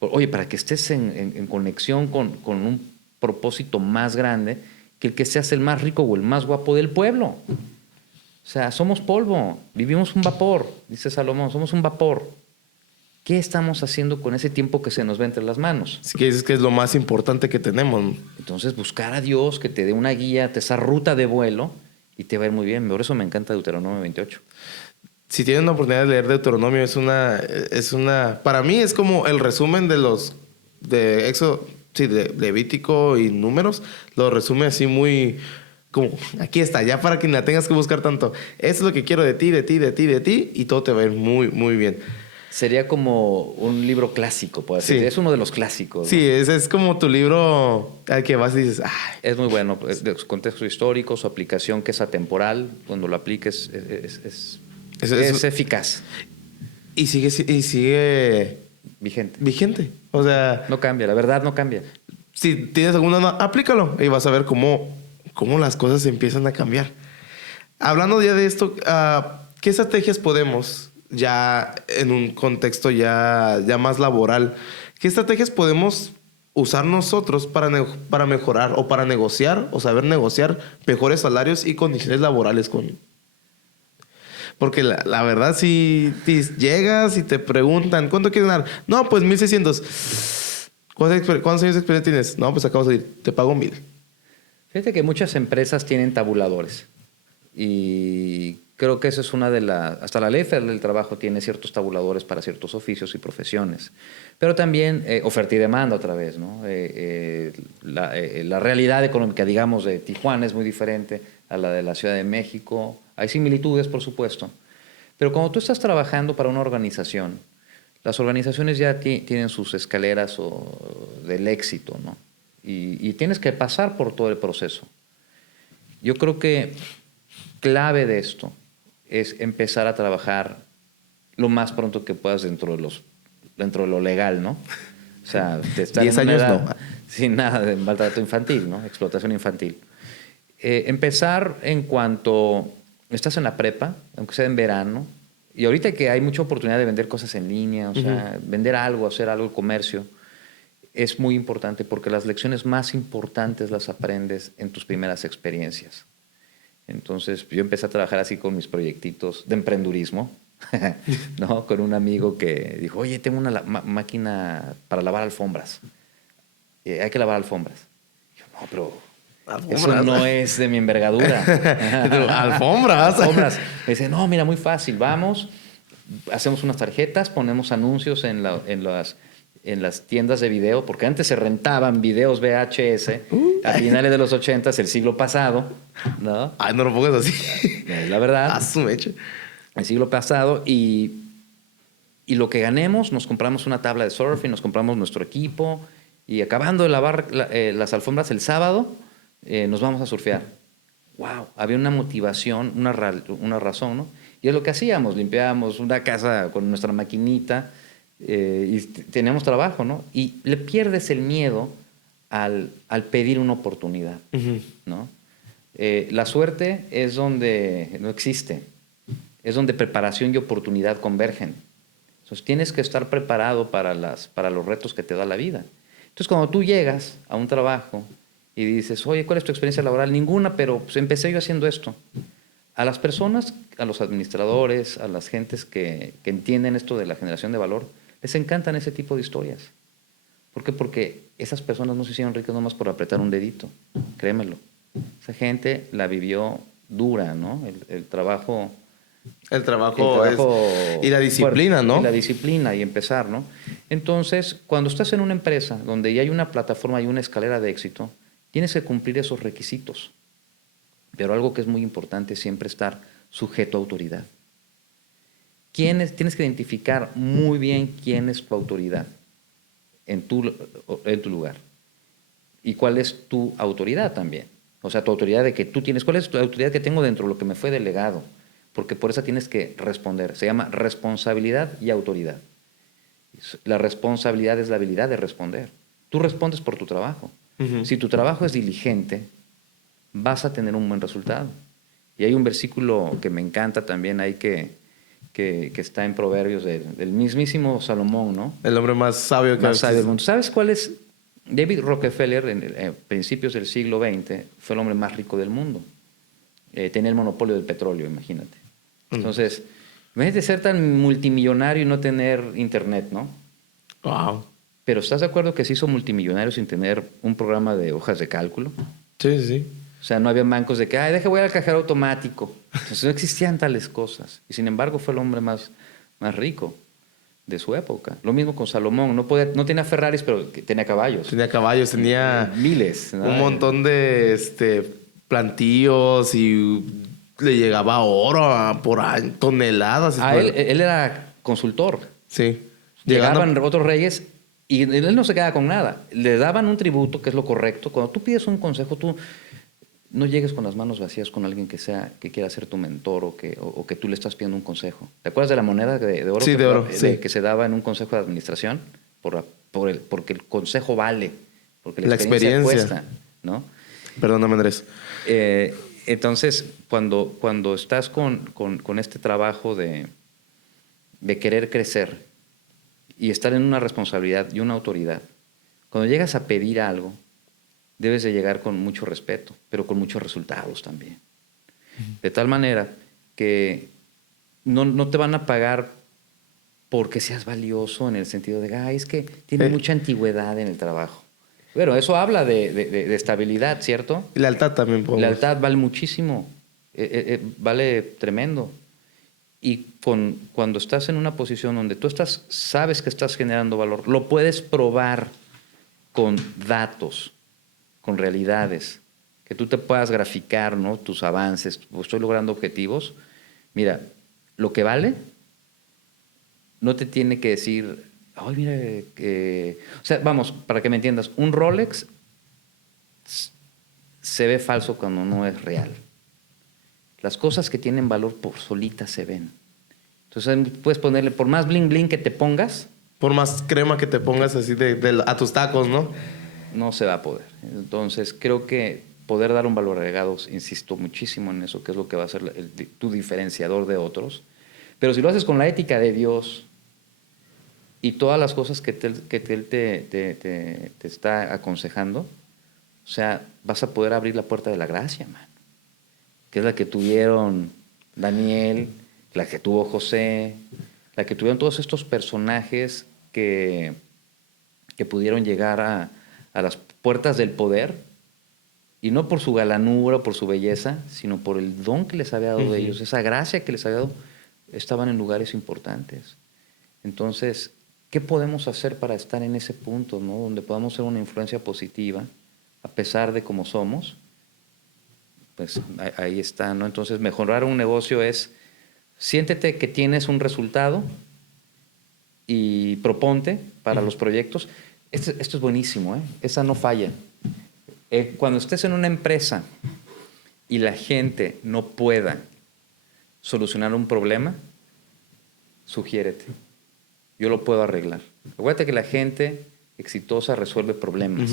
Oye, para que estés en conexión con un propósito más grande que el que seas el más rico o el más guapo del pueblo. O sea, somos polvo, vivimos un vapor, dice Salomón, somos un vapor. ¿Qué estamos haciendo con ese tiempo que se nos va entre las manos? Sí, que dices que es lo más importante que tenemos. Entonces, buscar a Dios que te dé una guía, esa ruta de vuelo, y te va a ir muy bien. Por eso me encanta Deuteronomio 28. Si tienen la oportunidad de leer Deuteronomio, es una... Para mí es como el resumen de Éxodo, sí, de Levítico y Números. Lo resume así muy... Como, aquí está, ya para que la tengas que buscar tanto. Eso es lo que quiero de ti, de ti, de ti, de ti, y todo te va a ir muy, muy bien. Sería como un libro clásico, puede ser. Sí. Es uno de los clásicos, ¿no? Sí, es como tu libro al que vas y dices, ay. Es muy bueno. De su contexto histórico, su aplicación que es atemporal, cuando lo apliques es eficaz. Y sigue vigente. O sea, no cambia, la verdad no cambia. Si tienes alguna, aplícalo y vas a ver cómo las cosas empiezan a cambiar. Hablando ya de esto, ¿qué estrategias podemos, ya en un contexto ya más laboral, qué estrategias podemos usar nosotros para mejorar o para negociar o saber negociar mejores salarios y condiciones laborales Porque la verdad, si llegas y te preguntan, ¿cuánto quieres ganar? No, pues 1,600. ¿Cuántos años de experiencia tienes? No, pues acabo de decir, te pago 1,000. Fíjate que muchas empresas tienen tabuladores. Y creo que eso es una de las... Hasta la Ley Federal del Trabajo tiene ciertos tabuladores para ciertos oficios y profesiones. Pero también oferta y demanda otra vez, ¿no? La realidad económica, digamos, de Tijuana es muy diferente a la de la Ciudad de México. Hay similitudes, por supuesto. Pero cuando tú estás trabajando para una organización, las organizaciones ya tienen sus escaleras del éxito, ¿no? Y tienes que pasar por todo el proceso. Yo creo que clave de esto es empezar a trabajar lo más pronto que puedas dentro de lo legal, ¿no? O sea, te estás 10 en una años edad no. sin nada de maltrato infantil, ¿no? Explotación infantil. Empezar en cuanto estás en la prepa, aunque sea en verano, y ahorita que hay mucha oportunidad de vender cosas en línea, o sea, vender algo, hacer algo, el comercio, es muy importante porque las lecciones más importantes las aprendes en tus primeras experiencias. Entonces, yo empecé a trabajar así con mis proyectitos de emprendurismo, ¿no? Con un amigo que dijo, oye, tengo una máquina para lavar alfombras. Hay que lavar alfombras. Y yo, no, pero eso Alfombras. no es de mi envergadura. Alfombras. Alfombras. Me dice, no, mira, muy fácil. Vamos, hacemos unas tarjetas, ponemos anuncios en las tiendas de video, porque antes se rentaban videos VHS a finales de los 80s, el siglo pasado, ¿no? Ay, no lo pongas así. Es la verdad. A su mecha. El siglo pasado y lo que ganemos, nos compramos una tabla de surfing, nos compramos nuestro equipo y acabando de lavar las alfombras el sábado, nos vamos a surfear. ¡Wow! Había una motivación, una razón, ¿no? Y es lo que hacíamos, limpiábamos una casa con nuestra maquinita y teníamos trabajo, ¿no? Y le pierdes el miedo al pedir una oportunidad, ¿no? La suerte es donde no existe, es donde preparación y oportunidad convergen. Entonces tienes que estar preparado para los retos que te da la vida. Entonces cuando tú llegas a un trabajo y dices, oye, ¿cuál es tu experiencia laboral? Ninguna, pero pues empecé yo haciendo esto. A las personas, a los administradores, a las gentes que entienden esto de la generación de valor, les encantan ese tipo de historias. ¿Por qué? Porque esas personas no se hicieron ricas nomás por apretar un dedito, créemelo. Esa gente la vivió dura, ¿no? El trabajo... El trabajo es... Y la disciplina, fuerte, ¿no? Y la disciplina y empezar, ¿no? Entonces, cuando estás en una empresa donde ya hay una plataforma y una escalera de éxito, tienes que cumplir esos requisitos. Pero algo que es muy importante es siempre estar sujeto a autoridad. Tienes que identificar muy bien quién es tu autoridad en tu lugar. Y cuál es tu autoridad también. O sea, tu autoridad de que tú tienes. ¿Cuál es tu autoridad que tengo dentro de lo que me fue delegado? Porque por eso tienes que responder. Se llama responsabilidad y autoridad. La responsabilidad es la habilidad de responder. Tú respondes por tu trabajo. Si tu trabajo es diligente, vas a tener un buen resultado. Y hay un versículo que me encanta también ahí que está en Proverbios del mismísimo Salomón, ¿no? El hombre más sabio que Más sabio del mundo. ¿Sabes cuál es? David Rockefeller, en principios del siglo XX, fue el hombre más rico del mundo. Tenía el monopolio del petróleo, imagínate. Entonces, imagínate ser tan multimillonario y no tener internet, ¿no? Wow. Pero ¿estás de acuerdo que se hizo multimillonario sin tener un programa de hojas de cálculo? Sí, sí. O sea, no había bancos de que, ay, voy al cajero automático. Entonces, no existían tales cosas. Y sin embargo, fue el hombre más rico de su época. Lo mismo con Salomón. No tenía Ferraris, pero tenía caballos. Tenía caballos, tenía miles, ¿no? un montón de plantíos y le llegaba oro por toneladas. Él era consultor. Sí. Llegaban otros reyes y él no se quedaba con nada. Le daban un tributo, que es lo correcto. Cuando tú pides un consejo, tú no llegues con las manos vacías con alguien que quiera ser tu mentor o que tú le estás pidiendo un consejo. ¿Te acuerdas de la moneda de oro? Sí, de oro, sí. Que se daba en un consejo de administración? Porque el consejo vale, porque la experiencia cuesta, ¿no? Perdóname, Andrés. Entonces, cuando estás con este trabajo de querer crecer y estar en una responsabilidad y una autoridad, cuando llegas a pedir algo, debes de llegar con mucho respeto, pero con muchos resultados también. De tal manera que no te van a pagar porque seas valioso en el sentido de, es que tiene mucha antigüedad en el trabajo. Bueno, eso habla de estabilidad, ¿cierto? Lealtad también. Lealtad vale muchísimo, vale tremendo. Y cuando estás en una posición donde tú sabes que estás generando valor, lo puedes probar con datos, con realidades, que tú te puedas graficar, ¿no? Tus avances, estoy logrando objetivos. Mira, lo que vale no te tiene que decir, ay, mira, o sea, vamos, para que me entiendas, un Rolex se ve falso cuando no es real. Las cosas que tienen valor por solitas se ven. Entonces puedes ponerle, por más bling bling que te pongas, Por más crema que te pongas así a tus tacos, ¿no? no se va a poder. Entonces creo que poder dar un valor agregado, insisto muchísimo en eso, que es lo que va a ser tu diferenciador de otros. Pero si lo haces con la ética de Dios y todas las cosas que Él te está aconsejando, o sea, vas a poder abrir la puerta de la gracia, man. Que es la que tuvieron Daniel, la que tuvo José, la que tuvieron todos estos personajes que pudieron llegar a las puertas del poder, y no por su galanura o por su belleza, sino por el don que les había dado de ellos, esa gracia que les había dado, estaban en lugares importantes. Entonces, ¿qué podemos hacer para estar en ese punto, ¿no? Donde podamos ser una influencia positiva, a pesar de cómo somos? Pues ahí está, ¿no? Entonces, mejorar un negocio es, siéntete que tienes un resultado y proponte para los proyectos. Esto es buenísimo, ¿eh? Esa no falla. Cuando estés en una empresa y la gente no pueda solucionar un problema, sugiérete. Yo lo puedo arreglar. Acuérdate que la gente exitosa resuelve problemas.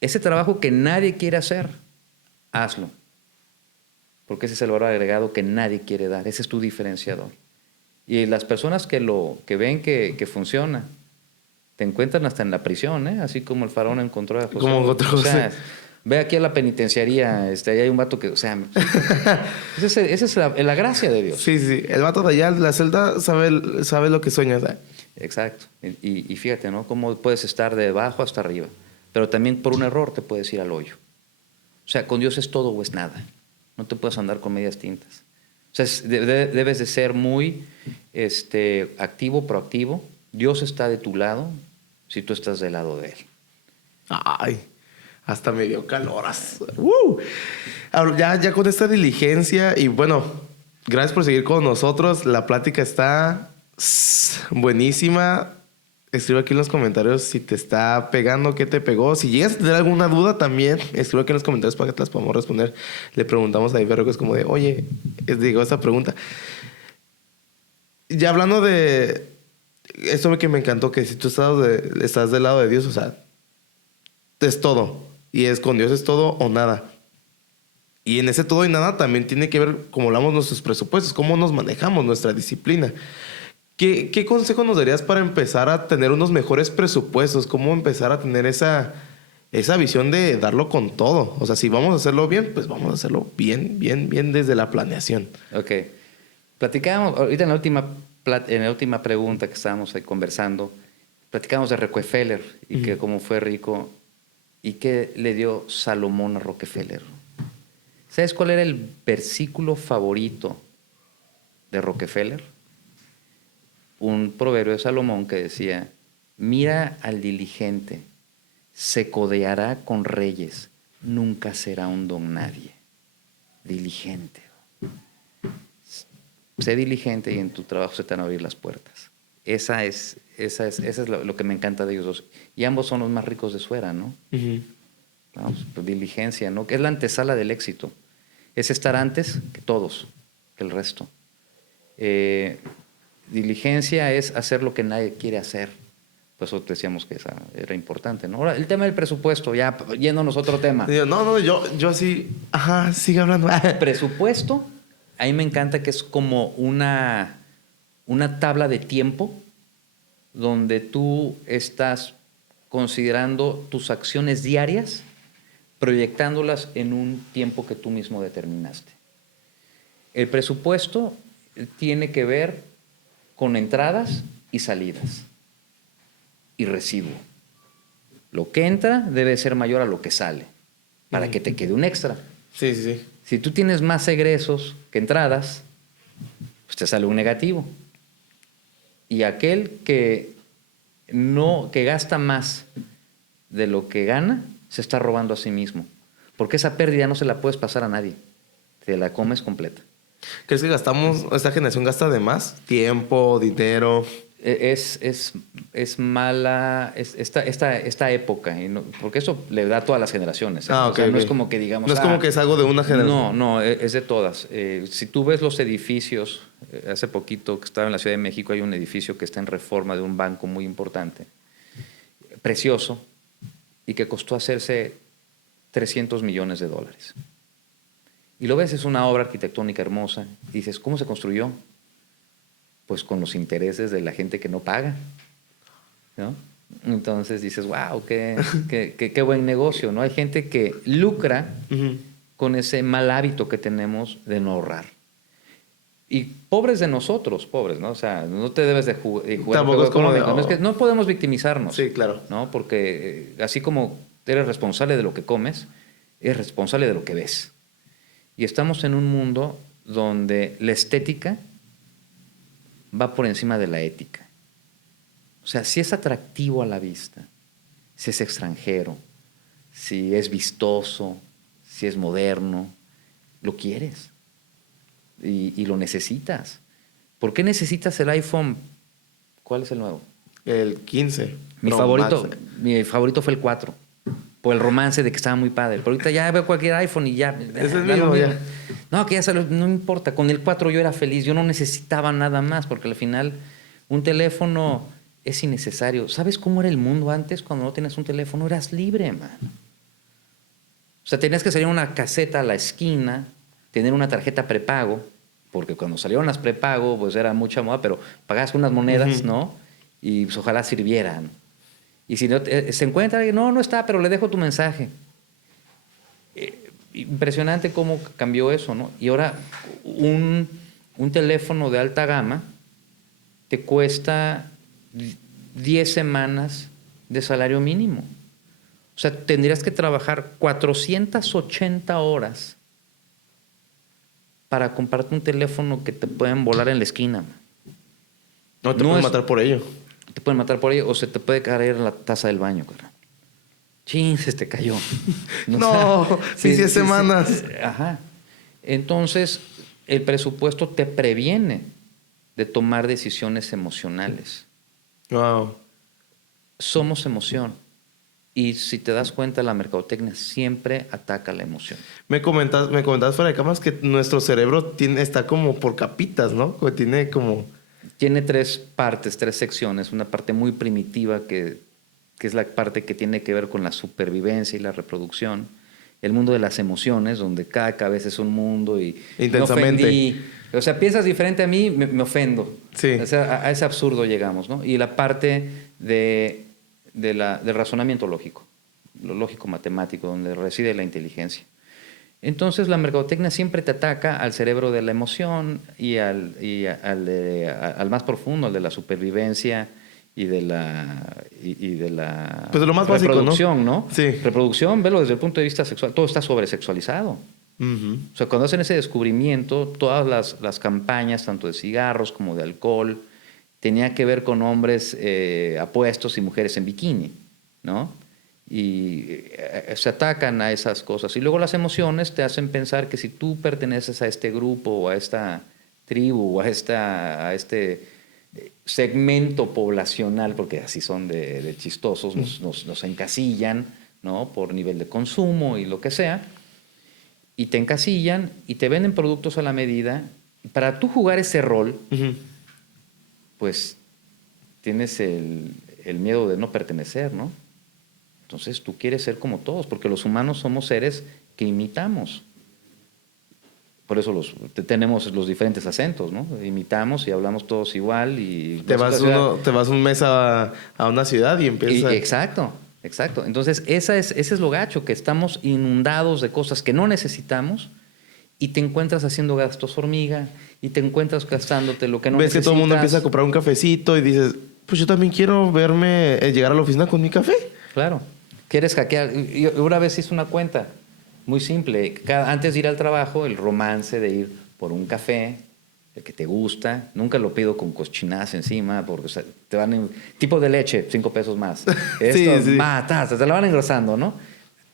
Ese trabajo que nadie quiere hacer, hazlo. Porque ese es el valor agregado que nadie quiere dar. Ese es tu diferenciador. Y las personas que ven que funciona, te encuentran hasta en la prisión, ¿eh? Así como el faraón encontró a José. Como encontró a José. O sea, ve aquí a la penitenciaría, ahí hay un vato que, o sea, esa es la gracia de Dios. Sí, sí. El vato de allá, la celda, sabe lo que sueña. ¿Sabes? Exacto. Y fíjate, ¿no? Cómo puedes estar de abajo hasta arriba. Pero también por un error te puedes ir al hoyo. O sea, con Dios es todo o es nada. No te puedes andar con medias tintas. O sea, debes de ser muy activo, proactivo. Dios está de tu lado si tú estás del lado de Él. Ay, hasta me dio calor. Ya con esta diligencia y bueno, gracias por seguir con nosotros. La plática está buenísima. Escribe aquí en los comentarios si te está pegando, qué te pegó. Si llegas a tener alguna duda también, escribe aquí en los comentarios para que te las podamos responder. Le preguntamos a Iberro, que es como de, oye, digo esta pregunta. Ya hablando de esto que me encantó, que si tú estás del lado de Dios, o sea, es todo. Y es con Dios es todo o nada. Y en ese todo y nada también tiene que ver, como hablamos, nuestros presupuestos, cómo nos manejamos, nuestra disciplina. ¿Qué consejo nos darías para empezar a tener unos mejores presupuestos? ¿Cómo empezar a tener esa visión de darlo con todo? O sea, si vamos a hacerlo bien, pues vamos a hacerlo bien desde la planeación. Ok. Platicábamos, ahorita en la última pregunta que estábamos ahí conversando, platicábamos de Rockefeller y que cómo fue rico y qué le dio Salomón a Rockefeller. ¿Sabes cuál era el versículo favorito de Rockefeller? Un proverbio de Salomón que decía, mira al diligente, se codeará con reyes, nunca será un don nadie. Diligente. Sé diligente y en tu trabajo se te van a abrir las puertas. Esa es lo que me encanta de ellos dos. Y ambos son los más ricos de su era, ¿no? Vamos, pues, diligencia, ¿no? Que es la antesala del éxito. Es estar antes que todos, que el resto. Diligencia es hacer lo que nadie quiere hacer. Por eso decíamos que esa era importante, ¿no? Ahora, el tema del presupuesto, ya yéndonos a otro tema. No, yo así, sigue hablando. Presupuesto, a mí me encanta que es como una tabla de tiempo donde tú estás considerando tus acciones diarias, proyectándolas en un tiempo que tú mismo determinaste. El presupuesto tiene que ver con entradas y salidas y residuo. Lo que entra debe ser mayor a lo que sale para que te quede un extra. Sí. Si tú tienes más egresos que entradas, pues te sale un negativo. Y aquel que gasta más de lo que gana, se está robando a sí mismo. Porque esa pérdida no se la puedes pasar a nadie. Te la comes completa. ¿Crees que esta generación gasta de más? Tiempo, dinero. Es mala esta época, porque eso le da a todas las generaciones. ¿Eh? Okay, no es como que digamos... No es como que es algo de una generación. No, es de todas. Si tú ves los edificios Hace poquito que estaba en la Ciudad de México, hay un edificio que está en reforma de un banco muy importante, precioso, y que costó hacerse $300 millones. Y lo ves, es una obra arquitectónica hermosa, y dices, ¿cómo se construyó? Pues con los intereses de la gente que no paga, ¿no? Entonces dices, wow, qué buen negocio, ¿no? Hay gente que lucra con ese mal hábito que tenemos de no ahorrar. Y pobres de nosotros, pobres, ¿no? O sea, no te debes de jugar Tampoco es como económico. No, es que no podemos victimizarnos. Sí, claro. ¿No? Porque así como eres responsable de lo que comes, eres responsable de lo que ves. Y estamos en un mundo donde la estética va por encima de la ética. O sea, si es atractivo a la vista, si es extranjero, si es vistoso, si es moderno, lo quieres y lo necesitas. ¿Por qué necesitas el iPhone? ¿Cuál es el nuevo? El 15. Mi favorito fue el 4. Por el romance de que estaba muy padre. Pero ahorita ya veo cualquier iPhone y ya. Es el mismo, ya. No, que ya salió, no importa. Con el 4 yo era feliz. Yo no necesitaba nada más porque al final un teléfono es innecesario. ¿Sabes cómo era el mundo antes cuando no tenías un teléfono? Eras libre, man. O sea, tenías que salir una caseta a la esquina, tener una tarjeta prepago, porque cuando salieron las prepago, pues era mucha moda, pero pagabas unas monedas, ¿no? Y pues ojalá sirvieran. Y si no, se encuentra alguien, no está, pero le dejo tu mensaje. Impresionante cómo cambió eso, ¿no? Y ahora un teléfono de alta gama te cuesta 10 semanas de salario mínimo. O sea, tendrías que trabajar 480 horas para comprarte un teléfono que te pueden volar en la esquina. No te pueden matar por ello. Te pueden matar por ello o se te puede caer en la taza del baño, cara. Chin, se te cayó. No, sí, 10 semanas. Ajá. Entonces, el presupuesto te previene de tomar decisiones emocionales. Wow. Somos emoción. Y si te das cuenta, la mercadotecnia siempre ataca la emoción. Me comentabas fuera de cámaras que nuestro cerebro está como por capitas, ¿no? Tiene 3 partes, 3 secciones. Una parte muy primitiva que es la parte que tiene que ver con la supervivencia y la reproducción. El mundo de las emociones, donde cada cabeza es un mundo y intensamente. Me ofendí. O sea, piensas diferente a mí, me ofendo. Sí. O sea, a ese absurdo llegamos, ¿no? Y la parte del razonamiento lógico, lo lógico matemático, donde reside la inteligencia. Entonces la mercadotecnia siempre te ataca al cerebro de la emoción y al más profundo, al de la supervivencia y de la pues de lo más reproducción, básico, ¿no? Sí. Reproducción, velo desde el punto de vista sexual, todo está sobresexualizado. O sea, cuando hacen ese descubrimiento, todas las campañas, tanto de cigarros como de alcohol, tenía que ver con hombres apuestos y mujeres en bikini, ¿no? Y se atacan a esas cosas. Y luego las emociones te hacen pensar que si tú perteneces a este grupo o a esta tribu o a este segmento poblacional, porque así son de chistosos, nos encasillan, ¿no? Por nivel de consumo y lo que sea, y te encasillan y te venden productos a la medida. Para tú jugar ese rol, pues tienes el miedo de no pertenecer, ¿no? Entonces tú quieres ser como todos, porque los humanos somos seres que imitamos. Por eso tenemos los diferentes acentos, ¿no? Imitamos y hablamos todos igual. Y te vas un mes a una ciudad y empiezas... Exacto. Entonces ese es lo gacho, que estamos inundados de cosas que no necesitamos y te encuentras haciendo gastos hormiga y te encuentras gastándote lo que no necesitas. Ves que todo el mundo empieza a comprar un cafecito y dices, pues yo también quiero llegar a la oficina con mi café. Claro. ¿Quieres hackear? Yo una vez hice una cuenta muy simple. Antes de ir al trabajo, el romance de ir por un café, el que te gusta. Nunca lo pido con cochinadas encima, porque te van en... Tipo de leche, 5 pesos más. Esto, sí. Te la van engrosando, ¿no?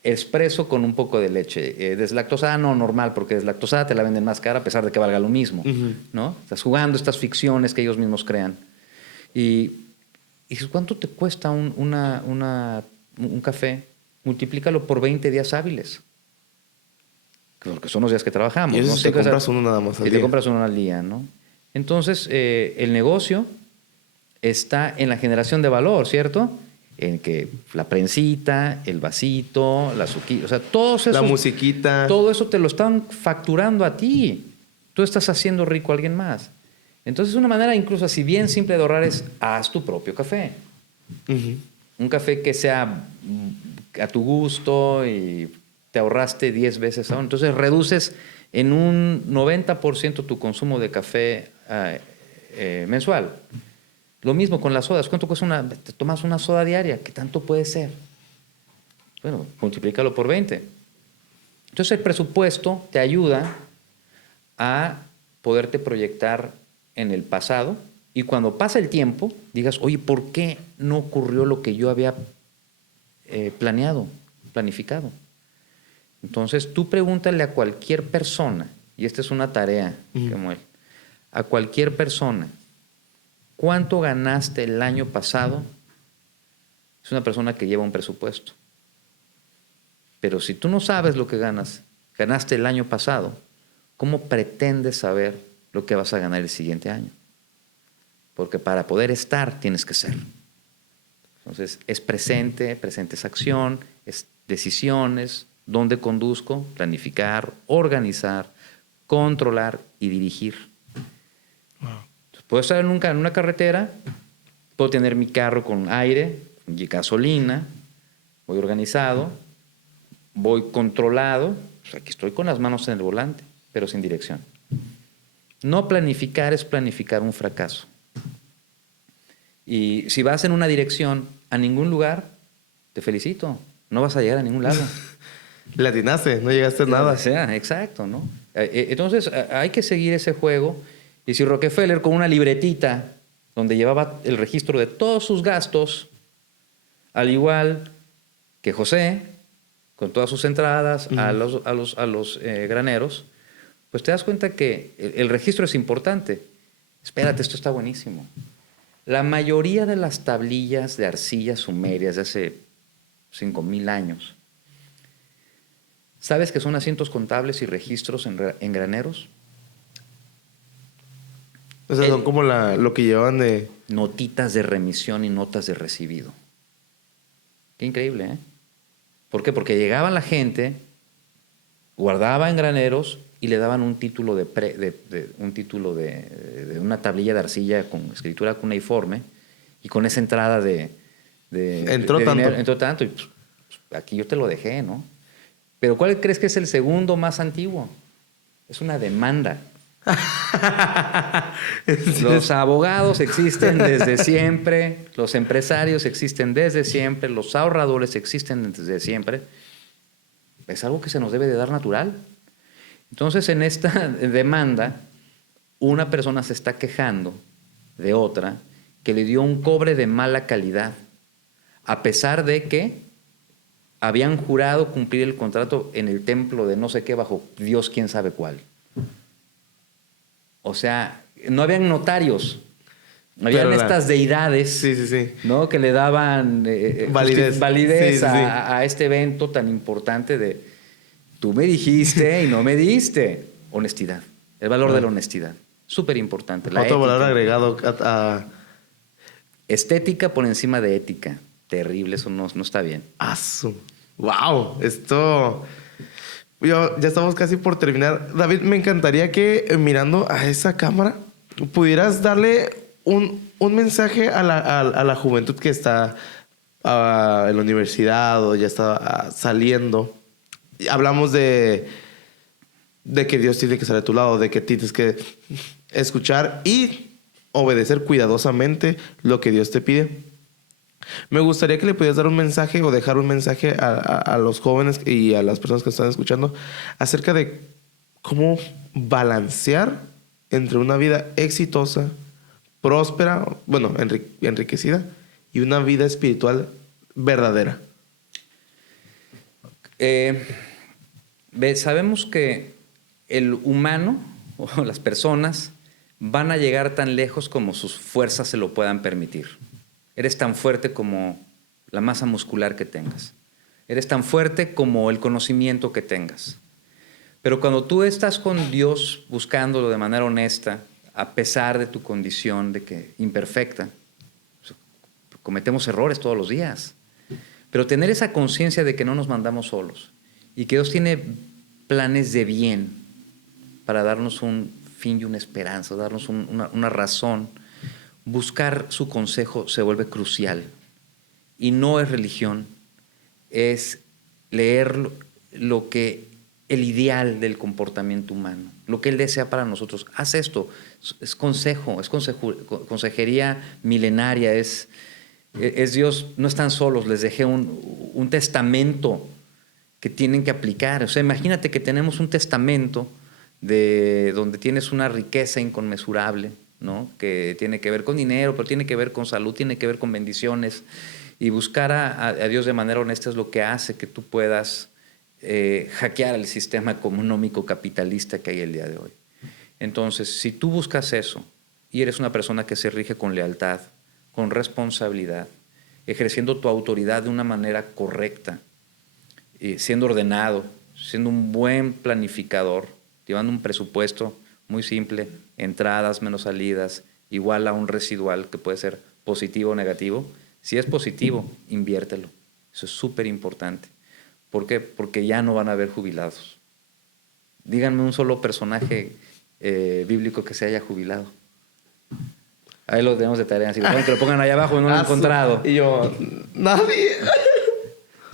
Espresso con un poco de leche. Deslactosada, no, normal, porque deslactosada te la venden más cara a pesar de que valga lo mismo, ¿no? Estás jugando estas ficciones que ellos mismos crean. Y ¿cuánto te cuesta un café? Multiplícalo por 20 días hábiles. Porque son los días que trabajamos. Y eso ¿no? te compras uno nada más al día. Y te compras uno al día, ¿no? Entonces, el negocio está en la generación de valor, ¿cierto? En que la prensita, el vasito, la azuquita, o sea, todos esos... La musiquita. Todo eso te lo están facturando a ti. Tú estás haciendo rico a alguien más. Entonces, una manera incluso así bien simple de ahorrar es haz tu propio café. Ujú. Un café que sea a tu gusto y te ahorraste 10 veces ahora. Entonces, reduces en un 90% tu consumo de café mensual. Lo mismo con las sodas. ¿Cuánto cuesta te tomas una soda diaria? ¿Qué tanto puede ser? Bueno, multiplícalo por 20. Entonces el presupuesto te ayuda a poderte proyectar en el pasado y cuando pasa el tiempo digas, oye, ¿por qué no ocurrió lo que yo había planificado? Entonces tú pregúntale a cualquier persona, y esta es una tarea, Samuel, a cualquier persona, ¿cuánto ganaste el año pasado? Es una persona que lleva un presupuesto. Pero si tú no sabes lo que ganaste el año pasado, ¿cómo pretendes saber lo que vas a ganar el siguiente año? Porque para poder estar tienes que ser. Entonces es presente es acción, es decisiones, dónde conduzco, planificar, organizar, controlar y dirigir. Puedo estar en una carretera, puedo tener mi carro con aire, y gasolina, voy organizado, voy controlado, pues aquí estoy con las manos en el volante, pero sin dirección. No planificar es planificar un fracaso. Y si vas en una dirección a ningún lugar, te felicito, no vas a llegar a ningún lado. Le atinaste, no llegaste a nada. O sea, exacto, ¿no? Entonces hay que seguir ese juego. Y si Rockefeller con una libretita donde llevaba el registro de todos sus gastos, al igual que José, con todas sus entradas a los graneros, pues te das cuenta que el registro es importante. Espérate, esto está buenísimo. La mayoría de las tablillas de arcilla sumerias de hace 5,000 años, ¿sabes que son asientos contables y registros en graneros? O sea, son como lo que llevan de... Notitas de remisión y notas de recibido. Qué increíble, ¿eh? ¿Por qué? Porque llegaba la gente, guardaba en graneros y le daban un título de una tablilla de arcilla con escritura cuneiforme y con esa entrada Entró tanto. dinero, entró tanto y pues, aquí yo te lo dejé, ¿no? Pero ¿cuál crees que es el segundo más antiguo? Es una demanda. Los abogados existen desde siempre, los empresarios existen desde siempre, los ahorradores existen desde siempre. Es algo que se nos debe de dar natural. Entonces, en esta demanda, una persona se está quejando de otra que le dio un cobre de mala calidad, a pesar de que habían jurado cumplir el contrato en el templo de no sé qué bajo Dios quién sabe cuál. O sea, no habían notarios, habían estas deidades, sí. ¿no? Que le daban validez a este evento tan importante de tú me dijiste y no me diste. Honestidad, el valor de la honestidad, súper importante. Otro valor agregado a... Estética por encima de ética. Terrible, eso no está bien. ¡Wow! Esto... Ya estamos casi por terminar. David, me encantaría que mirando a esa cámara pudieras darle un mensaje a la juventud que está en la universidad o ya está saliendo. Hablamos de que Dios tiene que estar a tu lado, de que tienes que escuchar y obedecer cuidadosamente lo que Dios te pide. Me gustaría que le pudieras dar un mensaje o dejar un mensaje a los jóvenes y a las personas que están escuchando acerca de cómo balancear entre una vida exitosa, próspera, bueno, enriquecida y una vida espiritual verdadera. Sabemos que el humano o las personas van a llegar tan lejos como sus fuerzas se lo puedan permitir. Eres tan fuerte como la masa muscular que tengas. Eres tan fuerte como el conocimiento que tengas. Pero cuando tú estás con Dios buscándolo de manera honesta, a pesar de tu condición de que imperfecta. Cometemos errores todos los días. Pero tener esa conciencia de que no nos mandamos solos y que Dios tiene planes de bien para darnos un fin y una esperanza, darnos una razón. Buscar su consejo se vuelve crucial. Y no es religión, es leer lo que el ideal del comportamiento humano, lo que Él desea para nosotros. Haz esto, es consejo, es consejería milenaria, es Dios, no están solos, les dejé un testamento que tienen que aplicar. O sea, imagínate que tenemos un testamento donde tienes una riqueza inconmensurable, ¿no? Que tiene que ver con dinero, pero tiene que ver con salud, tiene que ver con bendiciones. Y buscar a Dios de manera honesta es lo que hace que tú puedas hackear el sistema económico capitalista que hay el día de hoy. Entonces, si tú buscas eso y eres una persona que se rige con lealtad, con responsabilidad, ejerciendo tu autoridad de una manera correcta, siendo ordenado, siendo un buen planificador, llevando un presupuesto muy simple, entradas menos salidas, igual a un residual que puede ser positivo o negativo. Si es positivo, inviértelo. Eso es súper importante. ¿Por qué? Porque ya no van a haber jubilados. Díganme un solo personaje bíblico que se haya jubilado. Ahí lo tenemos de tarea. Si que lo pongan ahí abajo, no lo he encontrado. Y yo, nadie.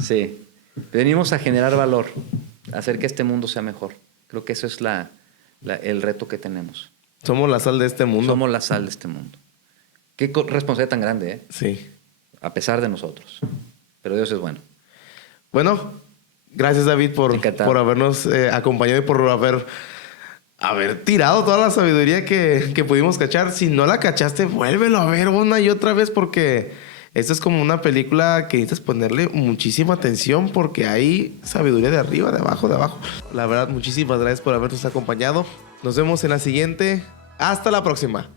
Sí. Venimos a generar valor, a hacer que este mundo sea mejor. Creo que eso es el reto que tenemos. Somos la sal de este mundo. Somos la sal de este mundo. Qué responsabilidad tan grande, ¿eh? Sí. A pesar de nosotros. Pero Dios es bueno. Bueno, gracias David por habernos acompañado y por haber tirado toda la sabiduría que pudimos cachar. Si no la cachaste, vuélvelo a ver una y otra vez porque esto es como una película que necesitas ponerle muchísima atención porque hay sabiduría de arriba, de abajo, de abajo. La verdad, muchísimas gracias por habernos acompañado. Nos vemos en la siguiente. Hasta la próxima.